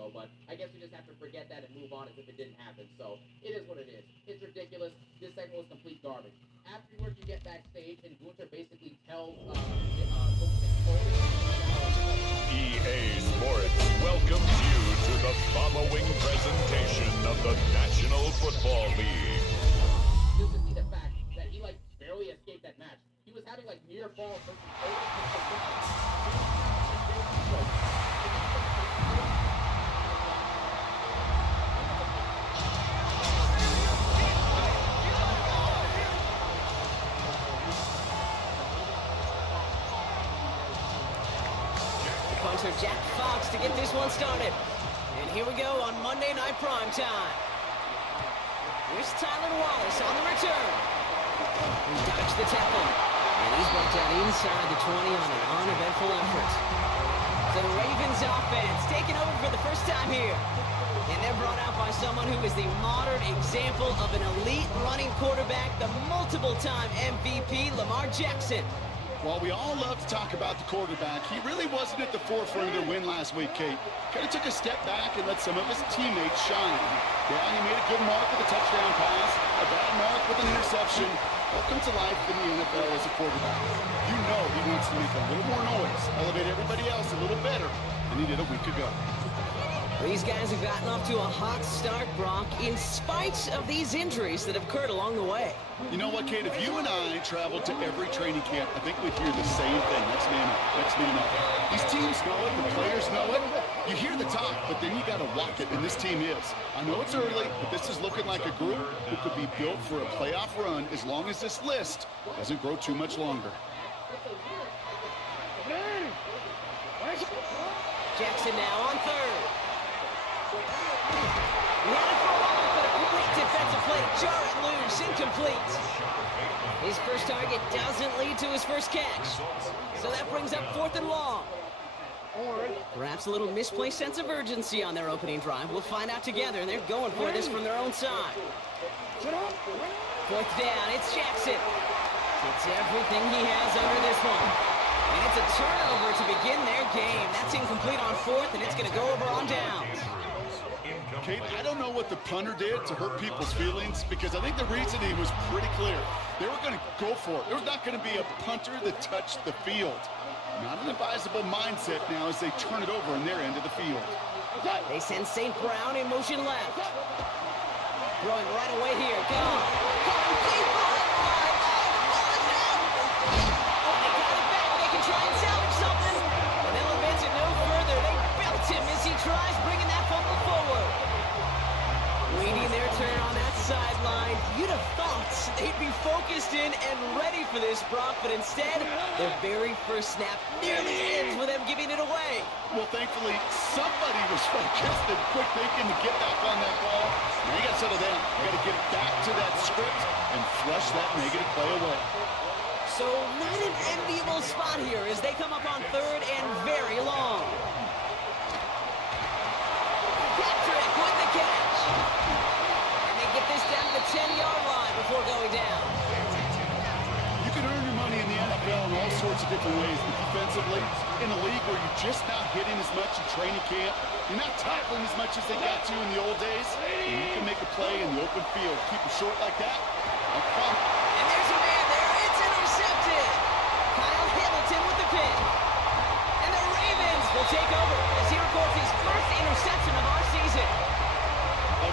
ago, but I guess we just have to forget that and move on as if it didn't happen. So it is what it is. It's ridiculous. This segment was complete garbage. Afterwards, you get backstage, and Gunther basically tells EA Sports welcomes you to the following presentation of the National Football League. Just to see the fact that he barely escaped that match. He was having near falls versus Punter Jack Fox to get this one started. And here we go on Monday Night Primetime. Here's Tyler Wallace on the return. He dodged the tackle. And he's brought down inside the 20 on an uneventful effort. So the Ravens offense taking over for the first time here. And they're brought out by someone who is the modern example of an elite running quarterback, the multiple-time MVP, Lamar Jackson. While we all love to talk about the quarterback, he really wasn't at the forefront of their win last week, Kate. Kind of took a step back and let some of his teammates shine. Yeah, he made a good mark with a touchdown pass, a bad mark with an interception. Welcome to life in the NFL as a quarterback. You know he wants to make a little more noise, elevate everybody else a little better than he did a week ago. These guys have gotten off to a hot start, Brock, in spite of these injuries that have occurred along the way. You know what, Kate? If you and I traveled to every training camp, I think we'd hear the same thing. Next man up, next man up. These teams know it, the players know it. You hear the talk, but then you got to walk it, and this team is. I know it's early, but this is looking like a group who could be built for a playoff run as long as this list doesn't grow too much longer. Jackson now on third. He had it for a moment, but a great defensive play. Jar it loose, incomplete. His first target doesn't lead to his first catch. So that brings up 4th and long. Perhaps a little misplaced sense of urgency on their opening drive. We'll find out together, and they're going for this from their own side. 4th down, it's Jackson. It's everything he has under this one. And it's a turnover to begin their game. That's incomplete on 4th, and it's going to go over on downs. Kate, I don't know what the punter did to hurt people's feelings because I think the reasoning was pretty clear. They were going to go for it. There's not going to be a punter that touched the field. Not an advisable mindset now as they turn it over in their end of the field. They send St. Brown in motion left. Throwing right away here. Gone. They got it back. They can try and salvage something. And they'll advance it no further. They belt him as he tries bringing that fumble forward. Waiting their turn on that sideline. You'd have thought they'd be focused in and ready for this, Brock, but instead, their very first snap nearly ends with them giving it away. Well, thankfully, somebody was focused and quick thinking to get back on that ball. Now you got to settle down. You got to get back to that script and flush that negative play away. So, not an enviable spot here as they come up on 3rd and very long. Patrick with the catch. And they get this down to the 10-yard line before going down. You can earn your money in the NFL in all sorts of different ways, but defensively, in a league where you're just not hitting as much in training camp, you're not tackling as much as they got to in the old days, and you can make a play in the open field. Keep it short like that, no problem. And there's a man there. It's intercepted. Kyle Hamilton with the pick. And the Ravens will take over as he records his first interception of our season.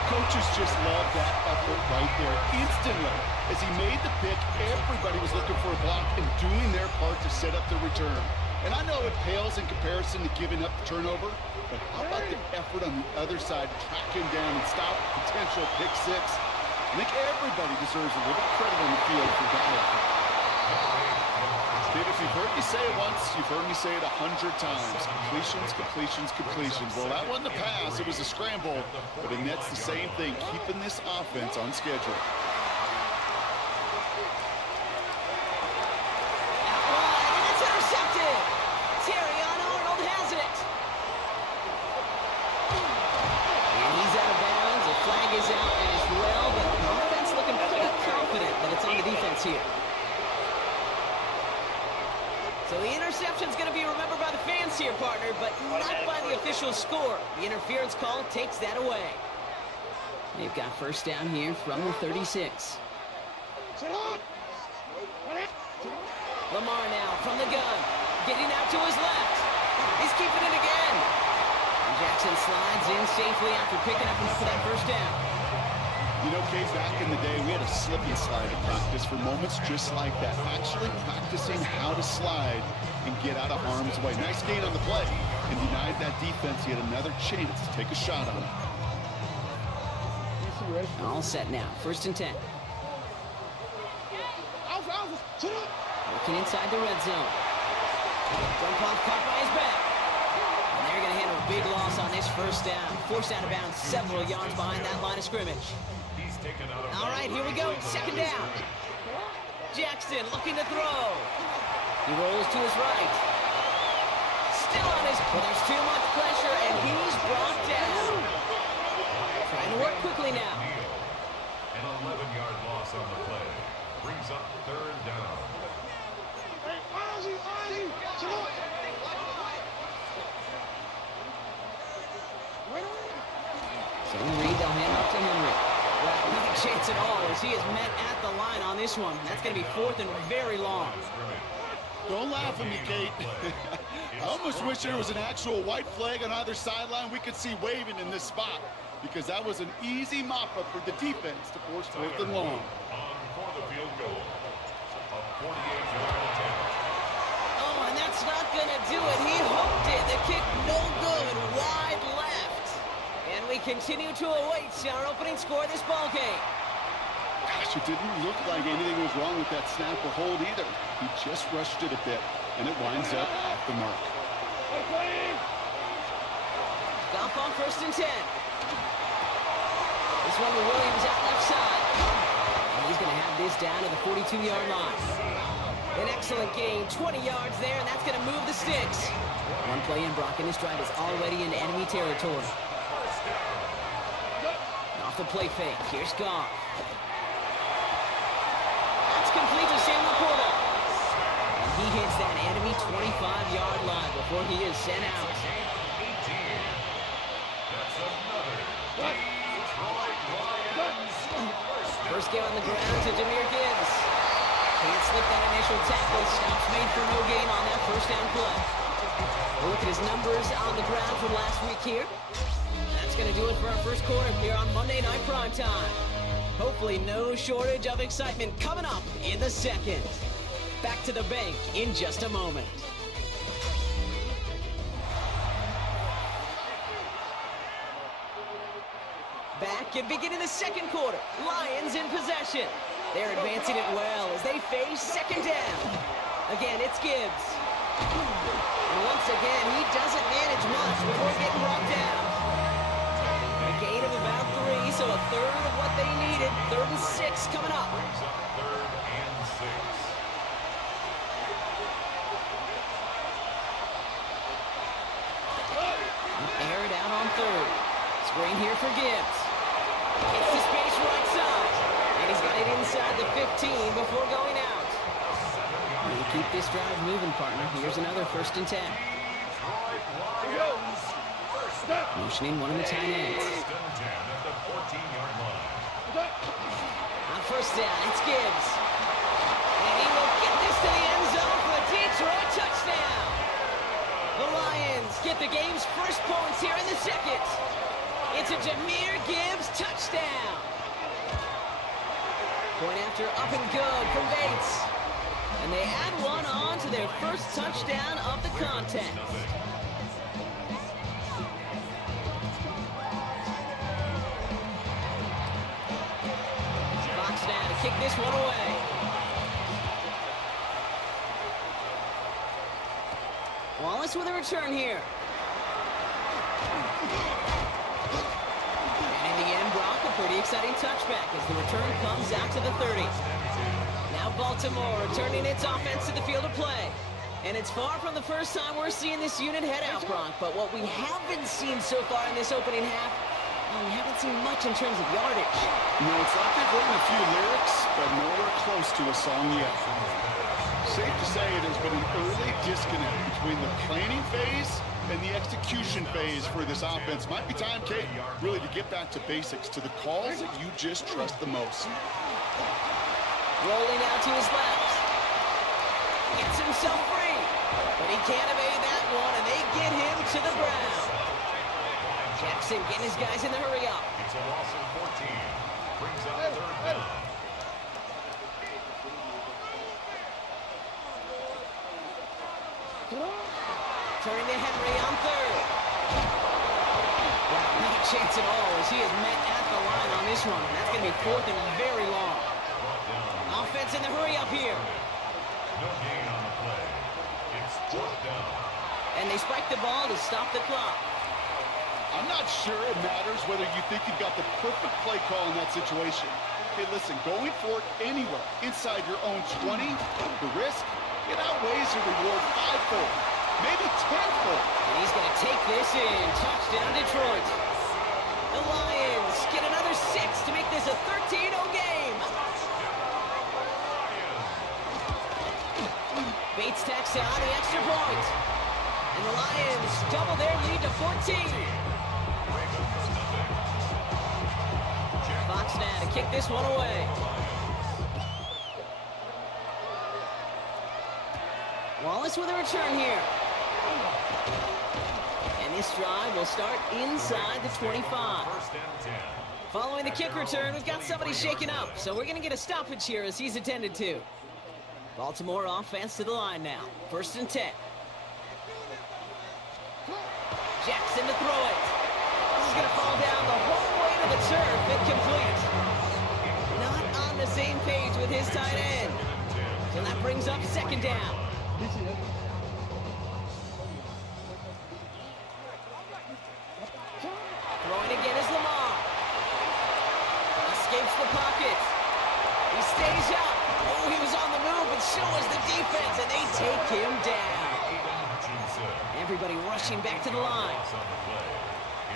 Coaches just love that effort right there. Instantly, as he made the pick, everybody was looking for a block and doing their part to set up the return. And I know it pales in comparison to giving up the turnover, but how about the effort on the other side to track him down and stop potential pick six? I think everybody deserves a little credit on the field for that effort. Kid, if you've heard me say it once, you've heard me say it 100 times. Completions, completions, completions. Well, that wasn't a pass. It was a scramble. But it nets the same thing, keeping this offense on schedule. And it's intercepted. Terrion Arnold has it. And he's out of bounds. The flag is out as well, but the offense looking pretty confident that it's on the defense here. So the interception's going to be remembered by the fans pass here, partner, but not by the official score. The interference call takes that away. They've got first down here from the 36. Lamar now from the gun, getting out to his left. He's keeping it again. And Jackson slides in safely after picking up enough of that first down. You know, Kate, back in the day, we had a slip and slide in practice for moments just like that. Actually practicing how to slide and get out of harm's way. Nice gain on the play. And denied that defense yet another chance to take a shot on him. All set now. First and 10. Working inside the red zone. Dump off caught by his back. And they're going to handle a big loss on this first down. Forced out of bounds several yards behind that line of scrimmage. All right, here we go. Second down. Jackson looking to throw. He rolls to his right. Still on his... Well, there's too much pressure, and he's brought down. Trying to work quickly now. An 11-yard loss on the play. Brings up third down. So Reed, they'll hand off to Henry. Well, not a chance at all as he is met at the line on this one. That's going to be fourth and very long. Don't laugh at me, Kate. I almost wish there was an actual white flag on either sideline we could see waving in this spot, because that was an easy mop-up for the defense to force fourth and long. For the field goal. A 48-yard attempt. Oh, and that's not going to do it. He hooked it. The kick no good. Wide left. And we continue to await our opening score of this ball game. Gosh, it didn't look like anything was wrong with that snap or hold either. He just rushed it a bit, and it winds up off the mark. Golf on first and 10. This one with Williams out left side. And he's going to have this down to the 42-yard line. An excellent gain, 20 yards there, and that's going to move the sticks. One play in, Brock, and this drive is already into enemy territory. Off the play fake, here's Goff. That's complete to Sam Laporta. And he hits that enemy 25-yard line before he is sent out. First game on the ground to Jahmyr Gibbs. Can't slip that initial tackle. Stops made for no gain on that first down play. We'll look at his numbers on the ground from last week here. That's going to do it for our first quarter here on Monday Night Primetime. Hopefully no shortage of excitement coming up in the second. Back to the bank in just a moment. Back and beginning the second quarter. Lions in possession. They're advancing it well as they face second down. Again, it's Gibbs. And once again, he doesn't manage much before getting brought down. A gain of about 3, so a third of what they needed. 3rd and 6 coming up. Third and 6. Air it out on third. Screen here for Gibbs. Gets to space right side. And he's got it inside the 15 before going out. We'll keep this drive moving, partner. Here's another first and 10. Motioning one of the tight ends. On first down, it's Gibbs. And he will get this to the end zone for a Detroit touchdown. The Lions get the game's first points here in the second. It's a Jahmyr Gibbs touchdown. Point after up and good from Bates. And they add one on to their first touchdown of the contest. Fox now to kick this one away. Wallace with a return here. And in the end, Brock, a pretty exciting touchback as the return comes out to the 30. Now Baltimore returning its offense to the field of play. And it's far from the first time we're seeing this unit head out, Brock. But what we haven't seen so far in this opening half, well, we haven't seen much in terms of yardage. You know, it's like they've written a few lyrics, but nowhere close to a song yet. Safe to say there's been an early disconnect between the planning phase and the execution phase for this offense. Might be time, Kate, really to get back to basics, to the calls that you just trust the most. Rolling out to his left. Gets himself free. But he can't evade that one, and they get him to the ground. Jackson getting his guys in the hurry up. It's a loss of 14. Brings up third down. Turning to Henry on third. Wow, not a chance at all as he is met at the line on this one. That's going to be fourth and very long. Offense in the hurry up here. No gain on the play. It's fourth down. And they spike the ball to stop the clock. I'm not sure it matters whether you think you've got the perfect play call in that situation. Hey, listen, going for it anywhere inside your own 20, the risk, it outweighs the reward fivefold, maybe tenfold. And he's going to take this in. Touchdown, Detroit. The Lions get another 6 to make this a 13-0 game. Bates tacks on the extra point. And the Lions double their lead to 14. Fox now to kick this one away. Wallace with a return here. And this drive will start inside the 25. Following the kick return, we've got somebody shaken up, so we're going to get a stoppage here as he's attended to. Baltimore offense to the line now. 1st and 10. Jackson to throw it. This is going to fall down the whole way to the turf. Incomplete. Not on the same page with his tight end. So that brings up 2nd down. Throwing again is Lamar. Escapes the pocket. He stays up. Oh, he was on the move, but so was the defense, and they take him down. Everybody rushing back to the line.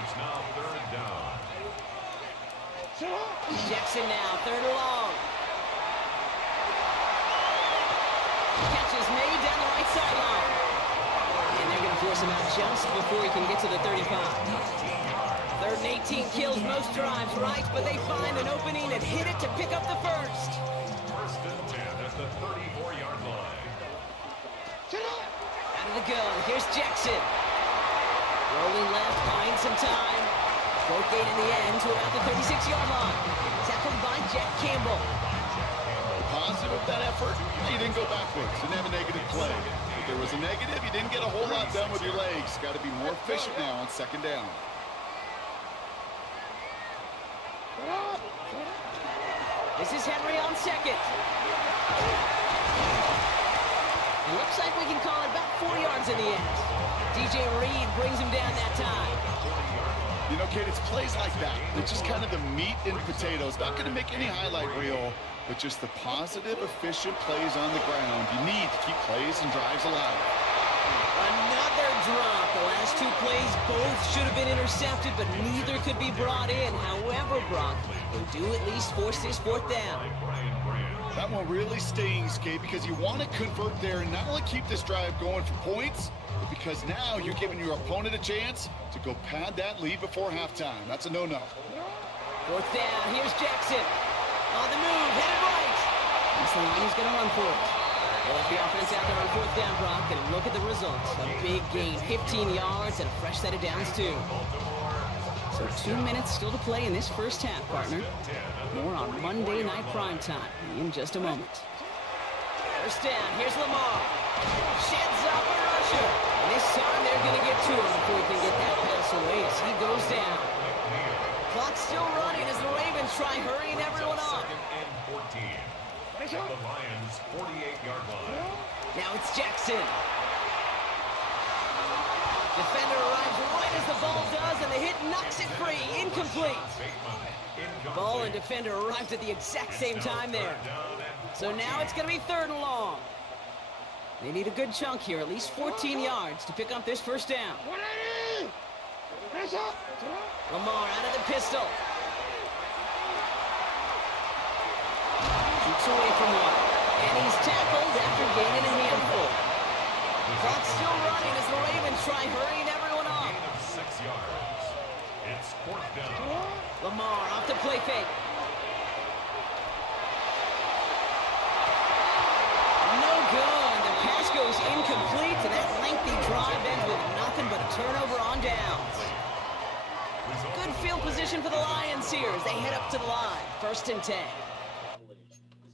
It's now 3rd down. Jackson now, 3rd and long. Catch is made down the right sideline. And they're going to force him out just before he can get to the 35. 3rd and 18 kills most drives, right? But they find an opening and hit it to pick up the first. 1st and 10 at the 34-yard line. Out of the gun, here's Jackson. Rolling left, buying some time. Both gain in the end to about the 36-yard line. Tackled by Jack Campbell. Positive of that effort, you didn't go backwards, didn't have a negative play. If there was a negative, you didn't get a whole lot done with your legs. Got to be more efficient now on 2nd down. This is Henry on 2nd. It looks like we can call it about 4 yards in the end. DJ Reed brings him down that time. You know, kid, it's plays like that. They're just kind of the meat and potatoes. Not going to make any highlight reel, but just the positive, efficient plays on the ground. You need to keep plays and drives alive. Another drop. The last 2 plays both should have been intercepted, but neither could be brought in. However, Brock, they do at least force this 4th down. That one really stings, Kate, because you want to convert there and not only keep this drive going for points, but because now you're giving your opponent a chance to go pad that lead before halftime. That's a no-no. 4th down. Here's Jackson. On the move, headed right. That's the line he's going to run for it. They left the offense out there on 4th down, Brock, and look at the results. A big gain, 15 yards, and a fresh set of downs, too. So 2 minutes still to play in this first half, partner. More on Monday Night Primetime in just a moment. 1st down, here's Lamar. Sheds off a rusher. And this time they're going to get to him before he can get that pass away as he goes down. Clock's still running as the Ravens try hurrying everyone up. 2nd and 14. At the Lions' 48-yard line. Now it's Jackson. Defender arrives right as the ball does, and the hit knocks it free. Incomplete. Ball and defender arrived at the exact same time there. So now it's going to be 3rd and long. They need a good chunk here, at least 14 yards to pick up this 1st down. Lamar out of the pistol. Shoots away from one. And he's tackled after gaining a handful. Clock's still running as the Ravens try hurrying everyone up. Gain of 6 yards. It's 4th down. Lamar off the play fake. No good. The pass goes incomplete, and that lengthy drive ends with nothing but a turnover on downs. Good field position for the Lions here as they head up to the line. 1st and 10. The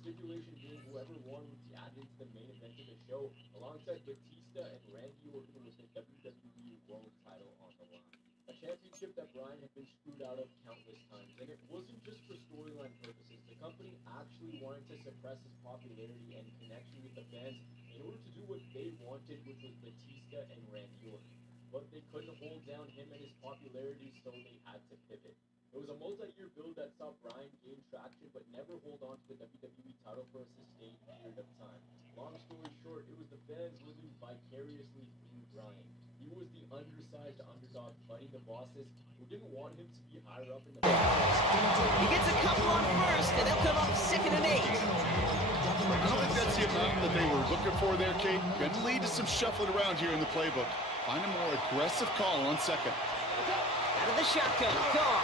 stipulation being whoever won would be added into the main event of the show, alongside Batista and Randy Orton with the WWE World title on the line. A championship that Bryan had been screwed out of countless times, and it wasn't just for storyline purposes. The company actually wanted to suppress his popularity and connection with the fans in order to do what they wanted, which was Batista and Randy Orton. But they couldn't hold down him and his popularity, so they had to pivot. It was a multi-year build that saw Bryan gain traction but never hold on to the WWE title for a sustained period of time. Long story short, it was the fans living vicariously through Bryan. He was the undersized underdog fighting the bosses who didn't want him to be higher up in the He gets a couple on first, and they'll come up 2nd and 8. I don't think that's the amount that they were looking for there, Kate. Going to lead to some shuffling around here in the playbook. Find a more aggressive call on 2nd. Out of the shotgun, Carr.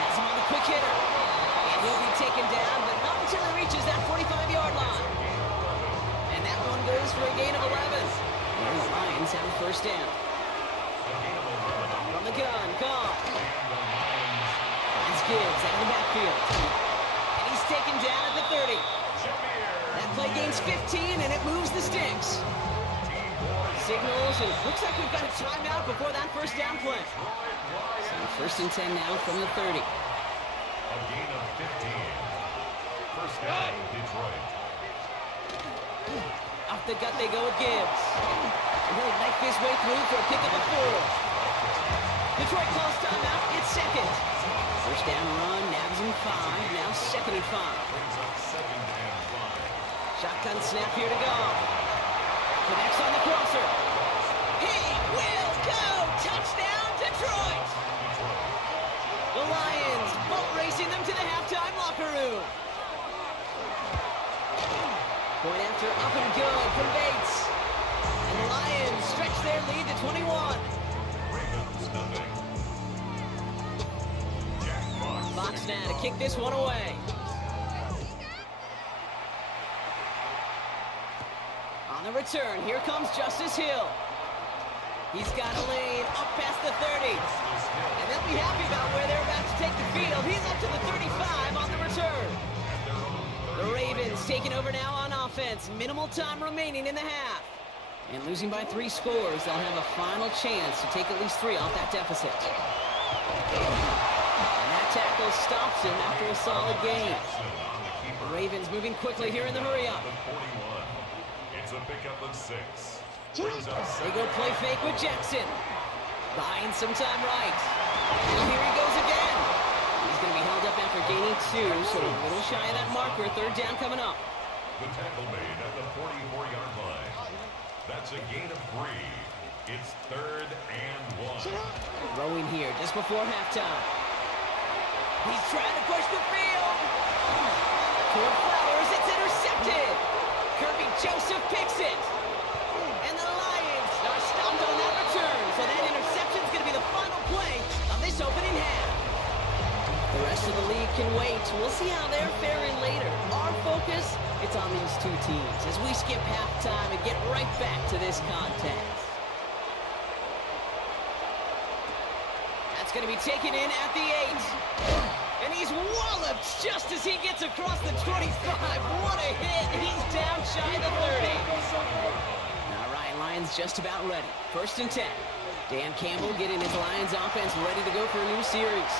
Has him on the quick hitter. And he'll be taken down, but not until he reaches that 45-yard line. And that one goes for a gain of 11. And the Lions have a 1st down. From the gun, Carr. Finds Gibbs out of the backfield. And he's taken down at the 30. That play gains 15, and it moves the sticks. Signals, and looks like we've got a timeout before that 1st down play. So 1st and 10 now from the 30. A gain of 15. 1st down, Detroit. Off the gut they go with Gibbs. And he'll knife his way through for a pick of a 4. Detroit calls timeout. It's 2nd. 1st down run, nabs him 5. Now 2nd and 5. Brings up 2nd and 5. Shotgun snap here to go. Connects on the crosser. He will go! Touchdown, Detroit! The Lions boat racing them to the halftime locker room. Point after up and good from Bates. And the Lions stretch their lead to 21. Ravens nothing. Jack Fox now to kick this one away. On the return, here comes Justice Hill. He's got a lane up past the 30. And they'll be happy about where they're about to take the field. He's up to the 35 on the return. The Ravens taking over now on offense. Minimal time remaining in the half. And losing by 3 scores, they'll have a final chance to take at least 3 off that deficit. And that tackle stops him after a solid gain. The Ravens moving quickly here in the hurry-up. It's a pickup of 6. They go play fake with Jackson. Buying some time right. And here he goes again. He's going to be held up after gaining 2, so a little shy of that marker. 3rd down coming up. The tackle made at the 44-yard line. That's a gain of 3. It's 3rd and 1. Throwing here just before halftime. He's trying to push the field. Toward Flowers, it's intercepted. Kirby Joseph picks it. And the Lions are stopped on that return. So that interception's going to be the final play of this opening half. The rest of the league can wait. We'll see how they're faring later. Our focus, it's on these 2 teams as we skip halftime and get right back to this contest. That's going to be taken in at the 8. And he's walloped just as he gets across the 25. What a hit. He's down shy of the 30. All right, Lions just about ready. 1st and 10. Dan Campbell getting his Lions offense ready to go for a new series.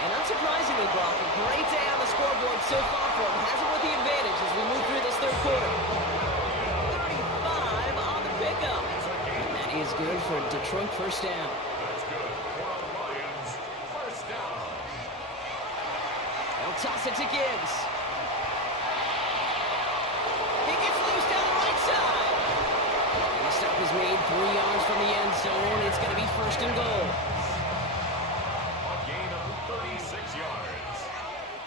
And unsurprisingly, Brock, a great day on the scoreboard so far for him. Has it with the advantage as we move through this 3rd quarter. 35 on the pickup. And that is good for Detroit 1st down. That's good for the Lions. 1st down. They'll toss it to Gibbs. He gets loose down the right side. And the stop is made 3 yards from the end zone. It's going to be 1st and goal. A gain of 36 yards.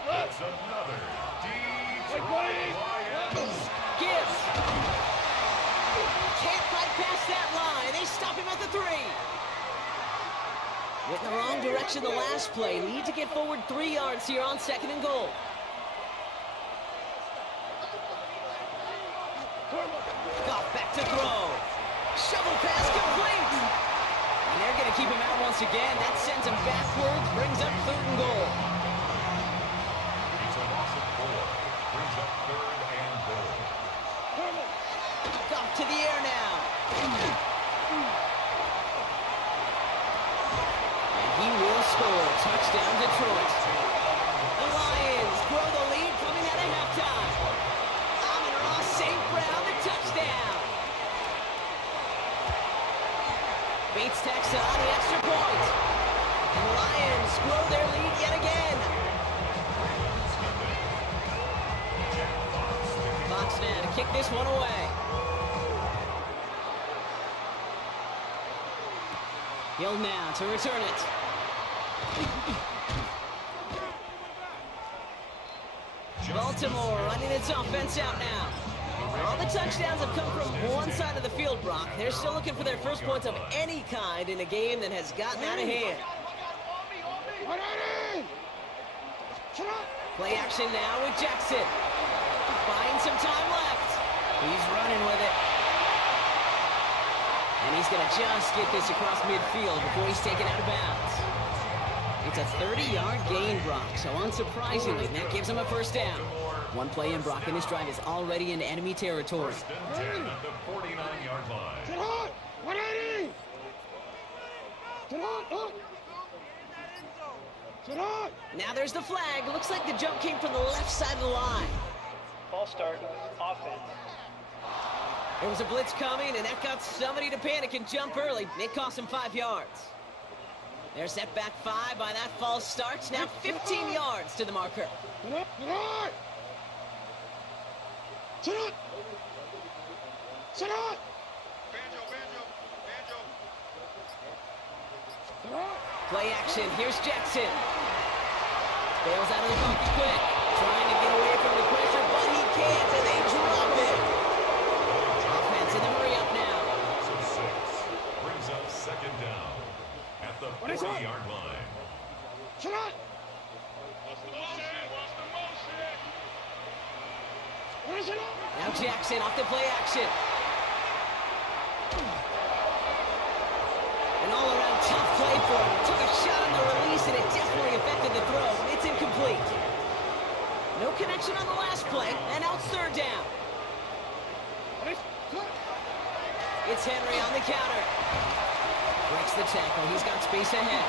That's another Detroit Lions gives. Can't fight past that line. They stop him at the 3. Went in the wrong direction the last play. Need to get forward 3 yards here on 2nd and goal. Goff back to throw. Shovel pass complete. And they're going to keep him out once again. That sends him backwards, brings up 3rd and goal. It's a loss of 4. Brings up 3rd and goal. Goff to the air now. And he will score. Touchdown, Detroit. The Lions grow the lead coming out of halftime. Amon-Ra St. Brown, the touchdown. Bates tacks on the extra point. And the Lions grow their lead yet again. Fox now to kick this one away. Hill now to return it. Baltimore running its offense out now. All the touchdowns have come from one side of the field, Brock. They're still looking for their first points of any kind in a game that has gotten out of hand. Play action now with Jackson. Finds some time left. He's running with it. And he's going to just get this across midfield before he's taken out of bounds. It's a 30-yard gain, Brock, so unsurprisingly, that gives him a first down. One play in, Brock, and this drive is already into enemy territory. 10 at the 49-yard line. Now there's the flag. Looks like the jump came from the left side of the line. False start, offense. There was a blitz coming, and that got somebody to panic and jump early. It cost him 5 yards. They're set back 5 by that false start. Now 15 yards to the marker. Play action. Here's Jackson. Bails out of the pocket quick. Trying to get away from the pressure, but he can't, and they drop it. Offense in the hurry up now. So 6 brings up 2nd down at the 40-yard line. Now Jackson off the play action. An all-around tough play for him. Took a shot on the release, and it definitely affected the throw. It's incomplete. No connection on the last play, and now it's 3rd down. It's Henry on the counter. Breaks the tackle. He's got space ahead.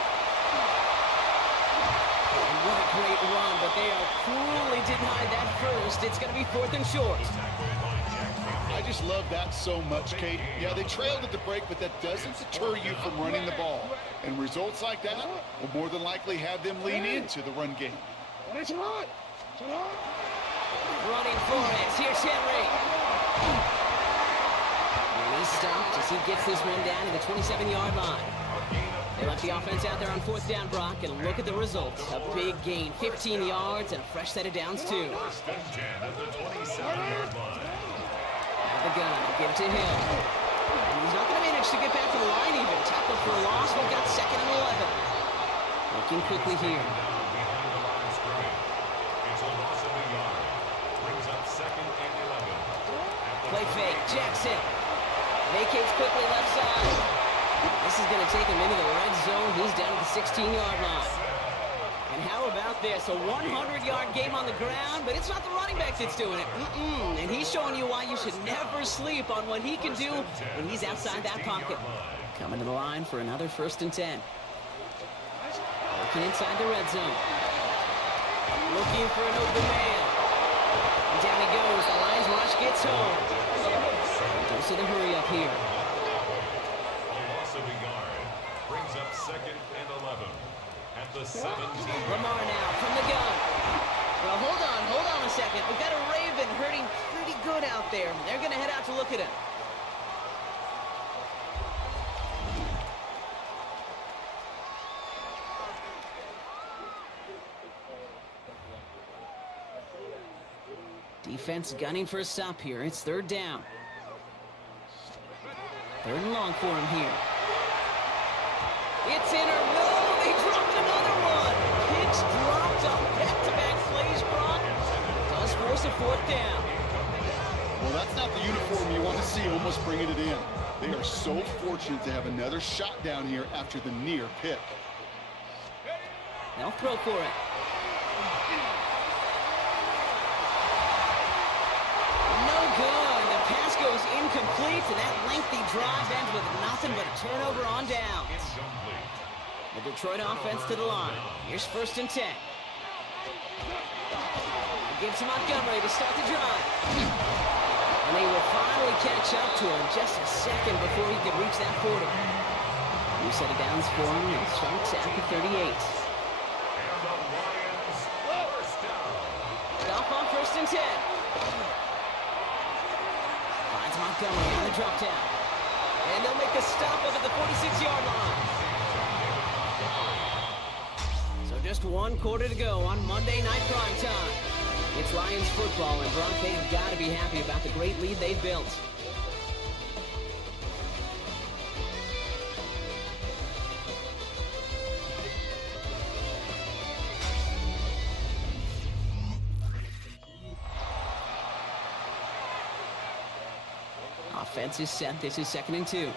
And what a great run, but they are cruelly denied that first. It's going to be 4th and short. I just love that so much, Kate. Yeah, they trailed at the break, but that doesn't deter you from running the ball. And results like that will more than likely have them lean into the run game. Running for it. Here's Henry. And he's stopped as he gets this one down to the 27-yard line. They left the offense out there on 4th down, Brock, and look at the results. A big gain, 15 yards, and a fresh set of downs, too. 1st and 10 at the 27-yard line. Out of the gun, give it to Hill. And he's not going to manage to get back to the line even. Tackled for a loss, we've got 2nd and 11. Looking quickly here. Down behind the line of scrimmage. It's a loss of a yard. Brings up 2nd and 11. Play fake, Jackson. Vacates quickly left side. This is going to take him into the red zone. He's down at the 16-yard line. And how about this? A 100-yard game on the ground, but it's not the running back that's doing it. And he's showing you why you should never sleep on what he can do when he's outside that pocket. Coming to the line for another 1st and 10. Working inside the red zone. Looking for an open man. And down he goes. The Lions rush gets home. Goes to the hurry up here. Of a yard. Brings up 2nd and 11 at the 17. Lamar now from the gun. Well, hold on a second. We've got a Raven hurting pretty good out there. They're going to head out to look at him. Defense gunning for a stop here. It's third down. Third and long for him here. It's in or no, they dropped another one. Picks dropped on back-to-back plays, Brock. Does force a fourth down. Well, that's not the uniform you want to see almost bringing it in. They are so fortunate to have another shot down here after the near pick. They'll throw for it. No good. The pass goes incomplete, and that lengthy drive ends with nothing but a turnover on downs. The Detroit offense to the line. Here's first and 10. It gives to Montgomery to start the drive. And they will finally catch up to him just a second before he could reach that 40. New set of downs for him, and starts at the 38. Stop on first and 10. Finds Montgomery on the drop down. And they'll make the stop up at the 46-yard line. So just one quarter to go on Monday Night Primetime. It's Lions football, and Brock, they've got to be happy about the great lead they've built. Offense is set. This is 2nd and 2.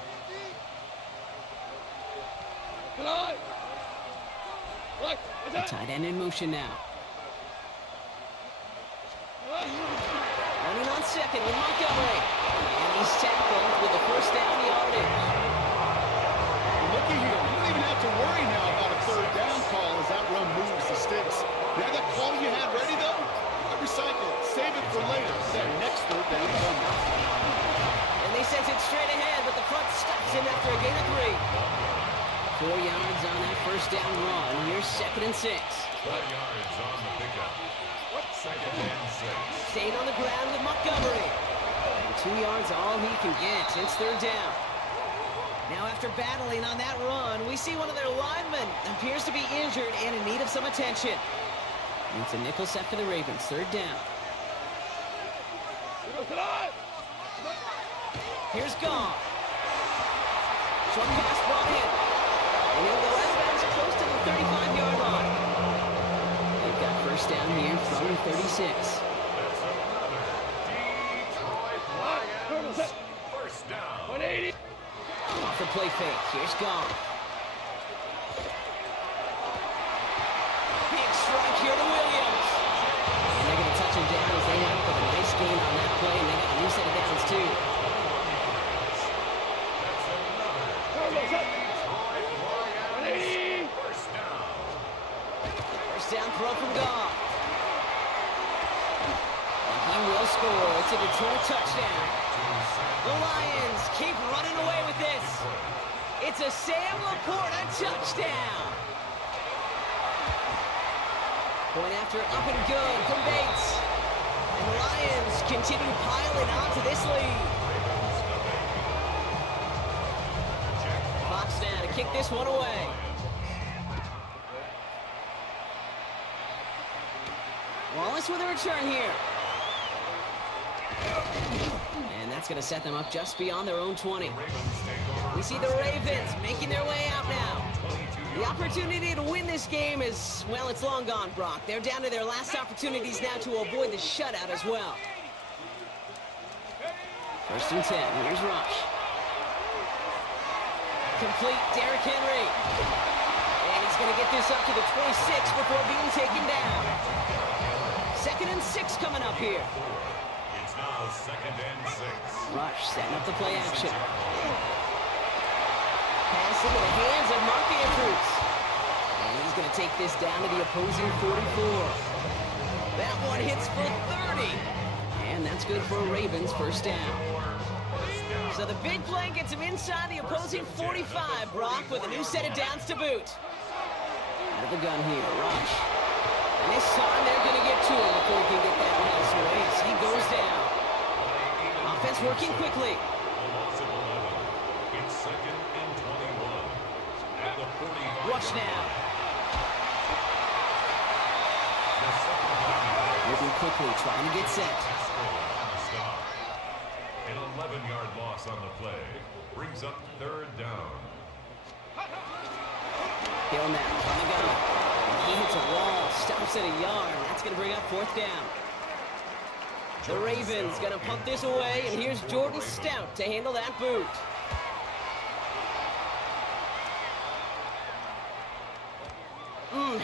The tight end in motion now. Running on second with Montgomery. And he's tackled with a first down yardage. Looky here. You don't even have to worry now about a third down call as that run moves the sticks. Now that call you had ready, though, recycle it. Save it for later. That next third down coming. And they sent it straight ahead, but the front stops him after a gain of 3. 4 yards on that first down run. Here's 2nd and 6. 4 yards on the pickup. 2nd and 6. Staying on the ground with Montgomery. And 2 yards all he can get. It's third down. Now after battling on that run, we see one of their linemen appears to be injured and in need of some attention. It's a nickel set for the Ravens. Third down. Here's Goff. Short pass brought in. And he'll go out of bounds close to the 35-yard line. They've got first down here from the 36. First down. 180. Off the play fake. Here's Goff. Big strike here to Williams. And they're going to touch him down as they have a nice gain on that play. And they got a new set of downs, too. First down throw from Goff. And he will score. It's a Detroit touchdown. The Lions keep running away with this. It's a Sam Laporta touchdown. Point after up and good from Bates. And the Lions continue piling onto this lead. Fox now to kick this one away. Wallace with a return here. And that's going to set them up just beyond their own 20. We see the Ravens making their way out now. The opportunity to win this game is, well, it's long gone, Brock. They're down to their last opportunities now to avoid the shutout as well. First and 10. Here's Rush. Complete Derrick Henry. And he's going to get this up to the 26 before being taken down. 2nd and 6 coming up here. It's now 2nd and 6. Rush setting up the play action. Pass into the hands of Mark Andrews. And he's going to take this down to the opposing 44. That one hits for 30. And that's good for a Ravens first down. So the big play gets him inside the opposing 45, Brock, with a new set of downs to boot. Out of the gun here, Rush. And this time they're going to get to him before he can get that pass away as he goes down. Offense working quickly. It's 2nd and 21. At the 45. Rush now. Moving quickly, trying to get set. Stop. An 11-yard loss on the play brings up third down. Hill now on the go. He hits a wall, stops at a yard. That's going to bring up fourth down. The Ravens going to punt this away, and here's Jordan Stout to handle that boot.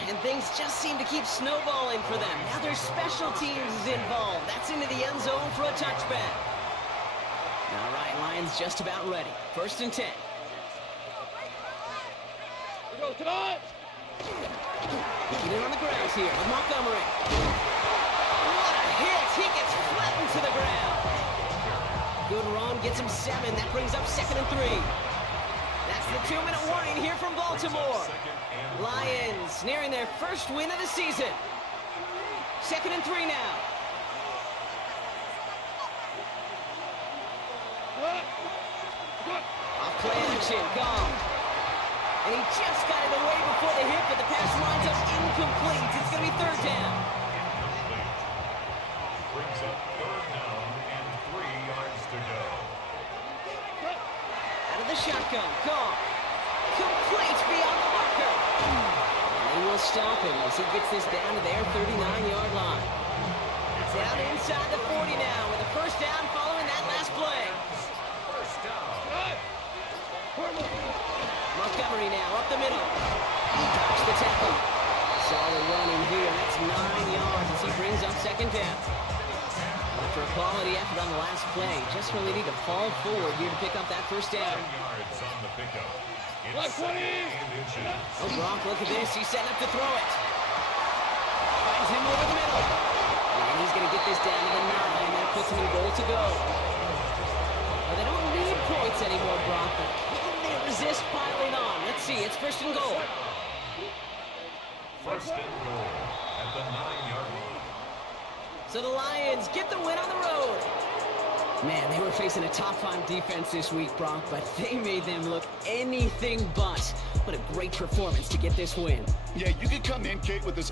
And things just seem to keep snowballing for them. Now their special teams is involved. That's into the end zone for a touchback. All right, Lions just about ready. 1st and 10. Get in on the ground here with Montgomery. What a hit! He gets flattened to the ground. Good run, gets him 7. That brings up 2nd and 3. That's the 2-minute warning here from Baltimore. Lions nearing their first win of the season. 2nd and 3 now. Off play action, gone. And he just got it away before the hit, but the pass lines up incomplete. It's going to be 3rd down. Brings up 3rd down and 3 yards to go. Out of the shotgun, gone. Complete beyond the marker. And they will stop him as he gets this down to their 39-yard line. Down inside the 40 now with a 1st down following that last play. 1st down. Montgomery now up the middle. He dodged the tackle. Solid running here. That's 9 yards as he brings up 2nd down. After a quality effort on the last play, just really need to fall forward here to pick up that 1st down. 10 yards on the pickup. It's 2nd and inches. Oh, Gronk, look at this. He's setting up to throw it. Finds him over the middle. And he's going to get this down to the 9. That puts him in goal to go. Well, they don't need points anymore, Brock, but can they resist piling on? Let's see. It's 1st and goal. 1st and goal at the 9-yard line. So the Lions get the win on the road. Man, they were facing a top 5 defense this week, Brock, but they made them look anything but. What a great performance to get this win. Yeah, you could come in, Kate, with this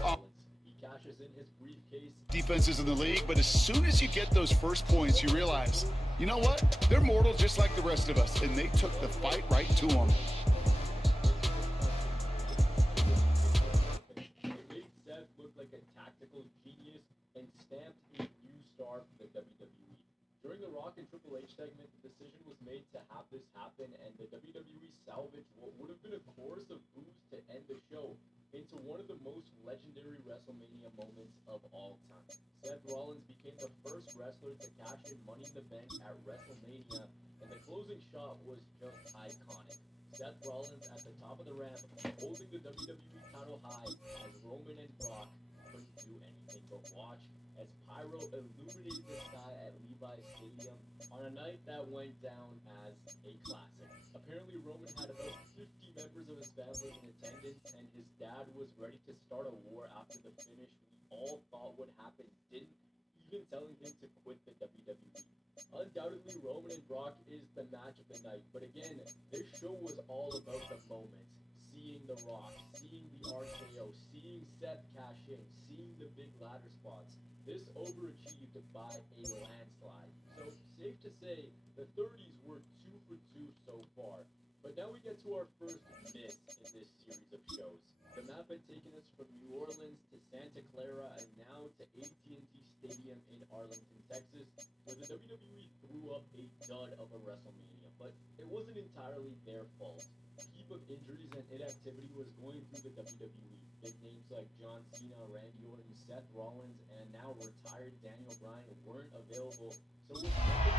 He cashes in his briefcase. defenses in the league, but as soon as you get those first points, you realize, you know what? They're mortal just like the rest of us, and they took the fight right to them. It made Seth look like a tactical genius and stamped a new star for the WWE. During the Rock and Triple H segment, the decision was made to have this happen, and the WWE salvaged what would have been a chorus of boos to end the show into one of the most legendary WrestleMania moments of all time. Seth Rollins became the first wrestler to cash in Money in the Bank at WrestleMania, and the closing shot was just iconic. Seth Rollins at the top of the ramp, holding the WWE title high as Roman and Brock couldn't do anything but watch as pyro illuminated the sky at Levi's Stadium on a night that went down as a classic. Apparently, Roman had about 50 members of his family in attendance, and his dad was ready to start a war after the finish we all thought would happen didn't, even telling him to quit the WWE. Undoubtedly, Roman and Brock is the match of the night, but again, this show was all about the moment. Seeing The Rock, seeing the RKO, seeing Seth cash in, seeing the big ladder spots. This overachieved by a landslide. So, safe to say, the 30s were 2 for 2 so far. But now we get to our first miss in this series of shows. The map had taken us from New Orleans to Santa Clara and now to AT&T Stadium in Arlington, Texas, where the WWE threw up a dud of a WrestleMania. But it wasn't entirely their fault. A heap of injuries and inactivity was going through the WWE. Big names like John Cena, Randy Orton, Seth Rollins, and now retired Daniel Bryan weren't available. So with nothing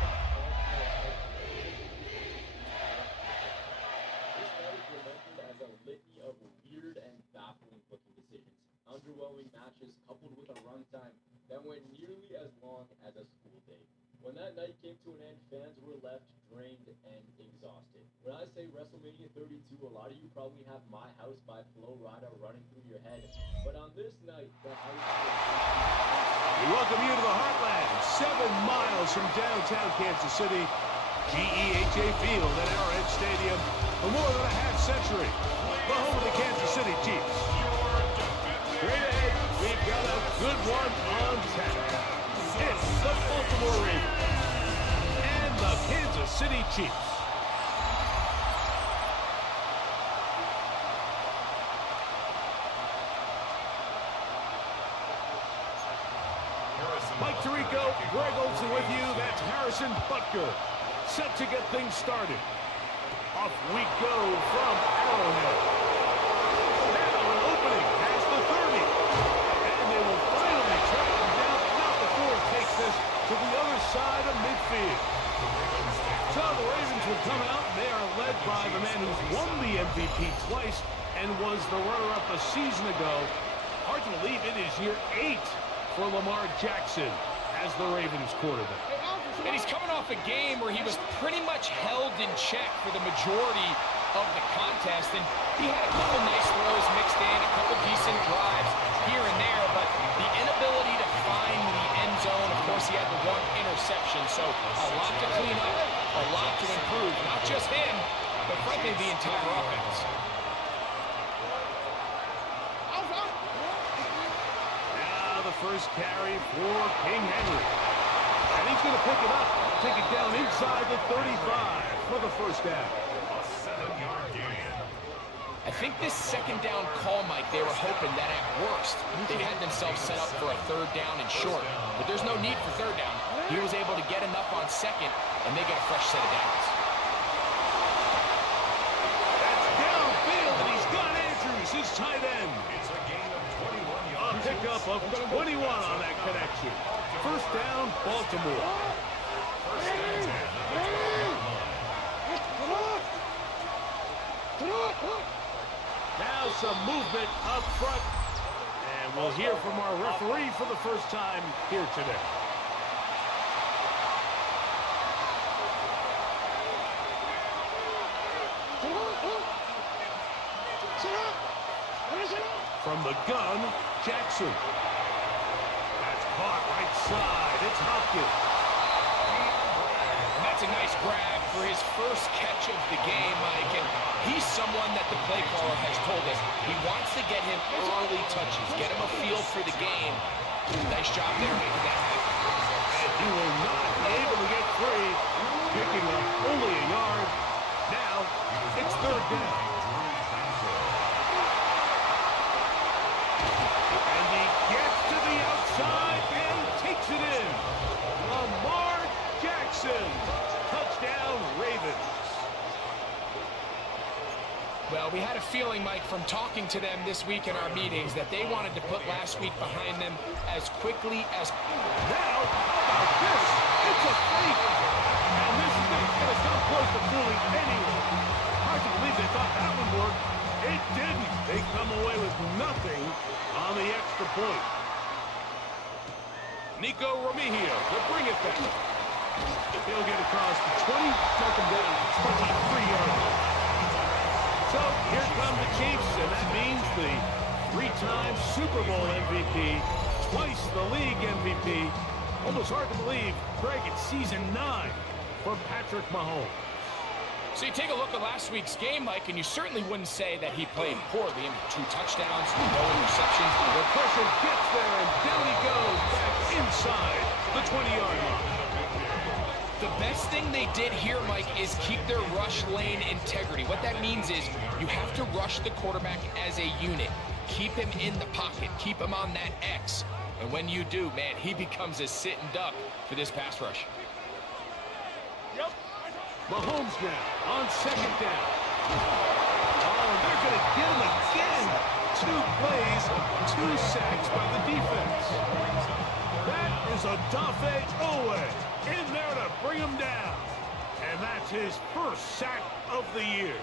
this night is remembered as a litany of weird and baffling looking decisions. Underwhelming matches coupled with a runtime that went nearly as long as a school day. When that night came to an end, fans were left drained and exhausted. When I say WrestleMania 32, a lot of you probably have My House by Flo Rida running through your head. But on this night, the house We welcome you to the Heartland, 7 miles from downtown Kansas City. GEHA Field at Arrowhead Stadium for more than a half century. The home of the Kansas City Chiefs. Straight ahead, we've got a good one on tap. It's the Baltimore Ravens and the Kansas City Chiefs. Mike Tirico, Greg Olsen with you. That's Harrison Butker. Set to get things started. Off we go from Arrowhead. Now an opening past the 30. And they will finally track him down, not before he takes this to the other side of midfield. So the Ravens will come out. They are led by the man who's won the MVP twice and was the runner-up a season ago. Hard to believe it is year 8 for Lamar Jackson as the Ravens quarterback. And he's coming off a game where he was pretty much held in check for the majority of the contest, and he had a couple nice throws mixed in, a couple decent drives here and there, but the inability to find the end zone, of course, he had the one interception, so a lot to clean up, a lot to improve, not just him, but frankly the entire offense. First carry for King Henry. And he's going to pick it up, take it down inside the 35 for the first down. A 7-yard gain. I think this second down call, Mike, they were hoping that at worst they had themselves set up for a third down and short. But there's no need for third down. He was able to get enough on second, and they get a fresh set of downs. That's downfield, and he's got Andrews, his tight end. It's a gain of 21 yards. A pickup of 21 on that connection. First down, Baltimore. First and 10. Now some movement up front. And we'll hear from our referee for the first time here today. From the gun, Jackson. That's caught right side. It's Hopkins. And that's a nice grab for his first catch of the game, Mike. And he's someone that the play caller has told us he wants to get him early touches, get him a feel for the game. Nice job there making that happen. And he will not be able to get free, picking up only a yard. Now it's third down. And he gets to the outside and takes it in. Lamar Jackson. Touchdown, Ravens. Well, we had a feeling, Mike, from talking to them this week in our meetings that they wanted to put last week behind them as quickly as... Now, how about this? It's a fake. And this is going to come close to fooling anyone. Hard to believe they thought that would work. It didn't. They come away with nothing on the extra point. Nico Remigio will bring it back. He'll get across the 20, take him down to 23-yard. So here come the Chiefs, and that means the 3-time Super Bowl MVP, twice the league MVP. Almost hard to believe, Greg, it's season 9 for Patrick Mahomes. So you take a look at last week's game, Mike, and you certainly wouldn't say that he played poorly. I mean, 2 touchdowns, no interceptions. The pressure gets there, and down he goes back inside the 20-yard line. The best thing they did here, Mike, is keep their rush lane integrity. What that means is you have to rush the quarterback as a unit. Keep him in the pocket. Keep him on that X. And when you do, man, he becomes a sitting duck for this pass rush. Yep. Mahomes now on second down. Oh, they're going to get him again. 2 plays, 2 sacks by the defense. That is Odafe Owe in there to bring him down. And that's his first sack of the year.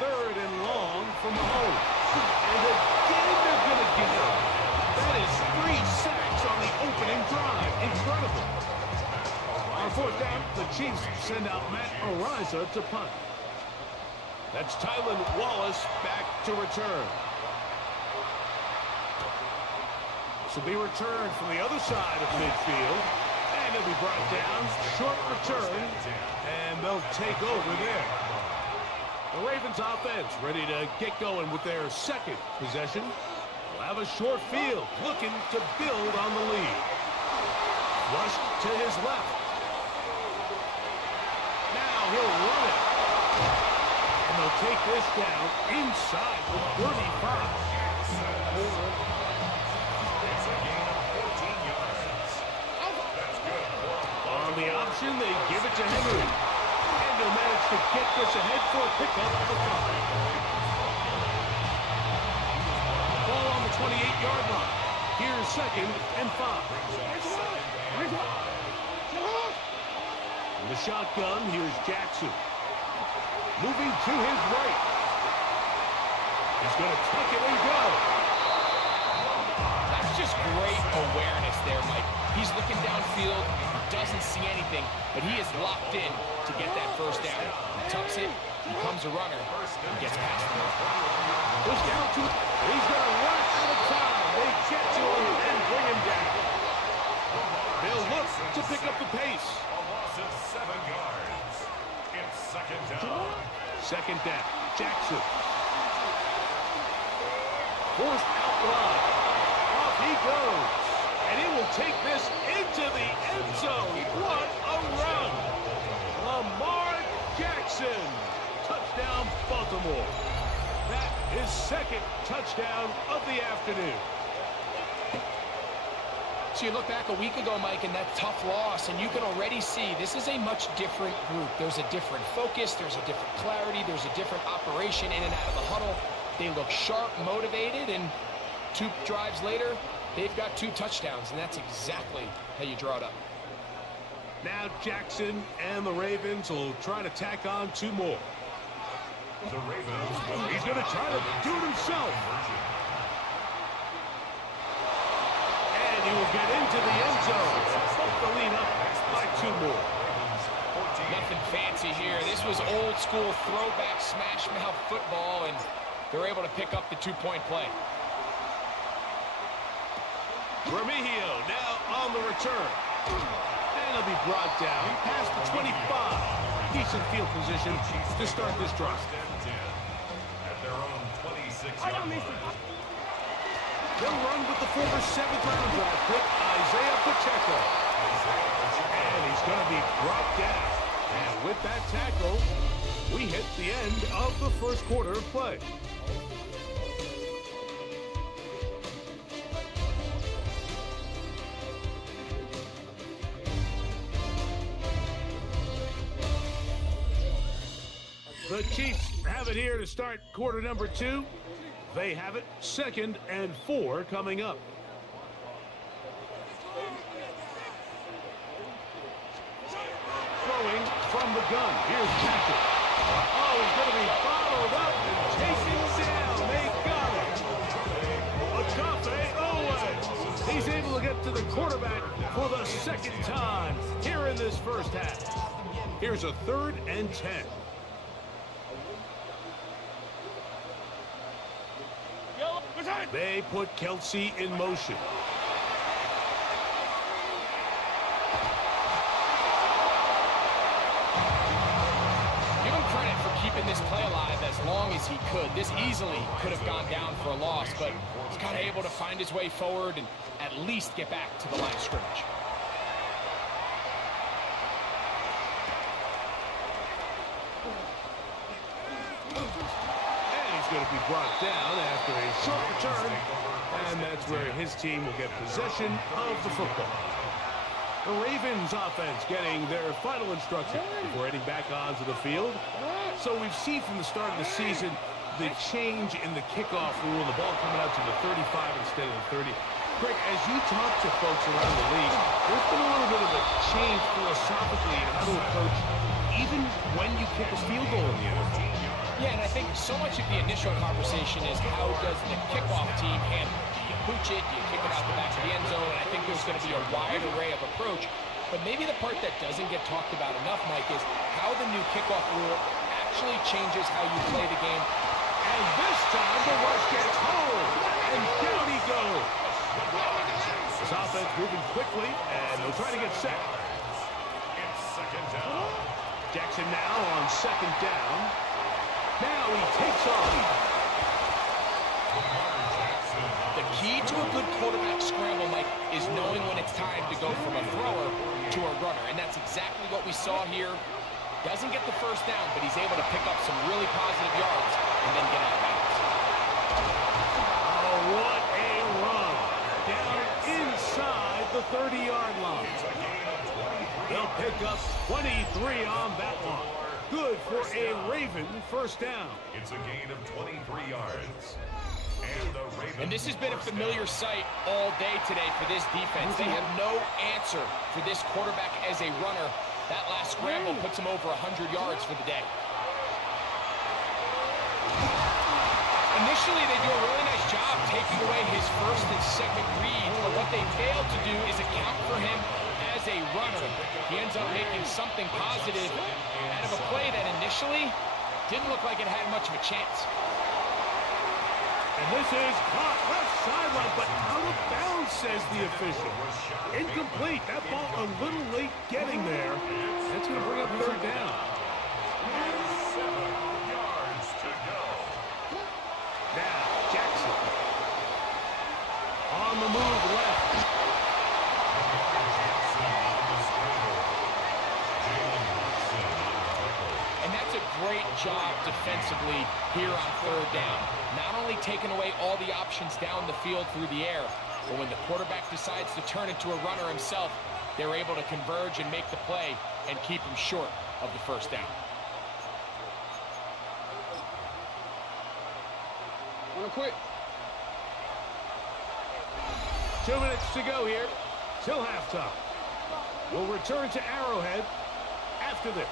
Third and long for Mahomes. And again they're going to get him. That is 3 sacks on the opening drive. Incredible. On fourth down, the Chiefs send out Matt Araiza to punt. That's Tylan Wallace back to return. This will be returned from the other side of midfield. And it'll be brought down. Short return. And they'll take over there. The Ravens offense ready to get going with their second possession. have a short field, looking to build on the lead. Flush to his left. Now he'll run it. And they'll take this down inside the 35. It's a gain of 14 yards. That's good. On the option, they give it to Henry. And he'll manage to get this ahead for a pickup of the 5. Ball on the 28-yard line. Here's 2nd and 5. In the shotgun, here's Jackson. Moving to his right. He's going to tuck it and go. That's just great awareness there, Mike. He's looking downfield, doesn't see anything, but he is locked in to get that first down. He tucks it, becomes a runner, and gets past him. Push down to it. He's going to run out of time. They get to him and bring him down. They'll look to pick up the pace. A loss of 7 yards. It's 2nd down. 2nd down. Jackson. Forced out wide. Off he goes. And he will take this into the end zone. What a run. Lamar Jackson. Touchdown, Baltimore. That is 2nd touchdown of the afternoon. So you look back a week ago, Mike, and that tough loss, and you can already see this is a much different group. There's a different focus, there's a different clarity, there's a different operation in and out of the huddle. They look sharp, motivated, and 2 drives later, they've got 2 touchdowns, and that's exactly how you draw it up. Now Jackson and the Ravens will try to tack on 2 more. The Ravens will He's going to try to do it himself. And he will get into the end zone. Put the lead up by 2 more. Nothing fancy here. This was old school throwback smash mouth football, and they're able to pick up the 2-point play. Remigio now on the return. And he'll be brought down past the 25. Decent field position to start this drive. at their own 26-yard line. They'll run with the former 7th-round draft pick, Isaiah Pacheco. And he's going to be brought down. And with that tackle, we hit the end of the first quarter of play. The Chiefs have it here to start quarter number 2. They have it 2nd and 4 coming up. Throwing from the gun. Here's Jackson. Oh, he's going to be bottled up and taken down. They got him. Agape Owe. He's able to get to the quarterback for the 2nd time here in this first half. Here's a 3rd and 10. They put Kelsey in motion. Give him credit for keeping this play alive as long as he could. This easily could have gone down for a loss, but he's kind of able to find his way forward and at least get back to the line of scrimmage. Going to be brought down after a short return, and that's where his team will get possession of the football. The Ravens offense getting their final instruction before heading back onto the field. So we've seen from the start of the season the change in the kickoff rule, the ball coming out to the 35 instead of the 30. Greg, as you talk to folks around the league, there's been a little bit of a change philosophically in how to approach even when you kick a field goal in the NFL. Yeah, and I think so much of the initial conversation is how does the kickoff team handle it? Do you pooch it? Do you kick it out the back of the end zone? And I think there's going to be a wide array of approach. But maybe the part that doesn't get talked about enough, Mike, is how the new kickoff rule actually changes how you play the game. And this time the rush gets home, and down he goes. This offense moving quickly, and they'll try to get set. It's 2nd down. Jackson now on 2nd down. Now he takes off. The key to a good quarterback scramble, Mike, is knowing when it's time to go from a thrower to a runner. And that's exactly what we saw here. Doesn't get the first down, but he's able to pick up some really positive yards and then get out of bounds. Oh, what a run. Down inside the 30-yard line. They'll pick up 23 on that one. Good for a Raven first down. It's a gain of 23 yards. And this has been a familiar sight all day today for this defense. They have no answer for this quarterback as a runner. That last scramble puts him over 100 yards for the day. Initially, they do a really nice job taking away his first and second reads, but what they failed to do is account for him as a runner. He ends up making something positive out of a play that initially didn't look like it had much of a chance. And this is caught left sideline, but out of bounds, says the official. Incomplete. That ball a little late getting there. That's going to bring up third down. 7 yards to go. Now, Jackson. On the move left. And that's a great job defensively here on third down. Not only taking away all the options down the field through the air, but when the quarterback decides to turn into a runner himself, they're able to converge and make the play and keep him short of the first down. Quick. 2 minutes to go here till halftime. We'll return to Arrowhead after this.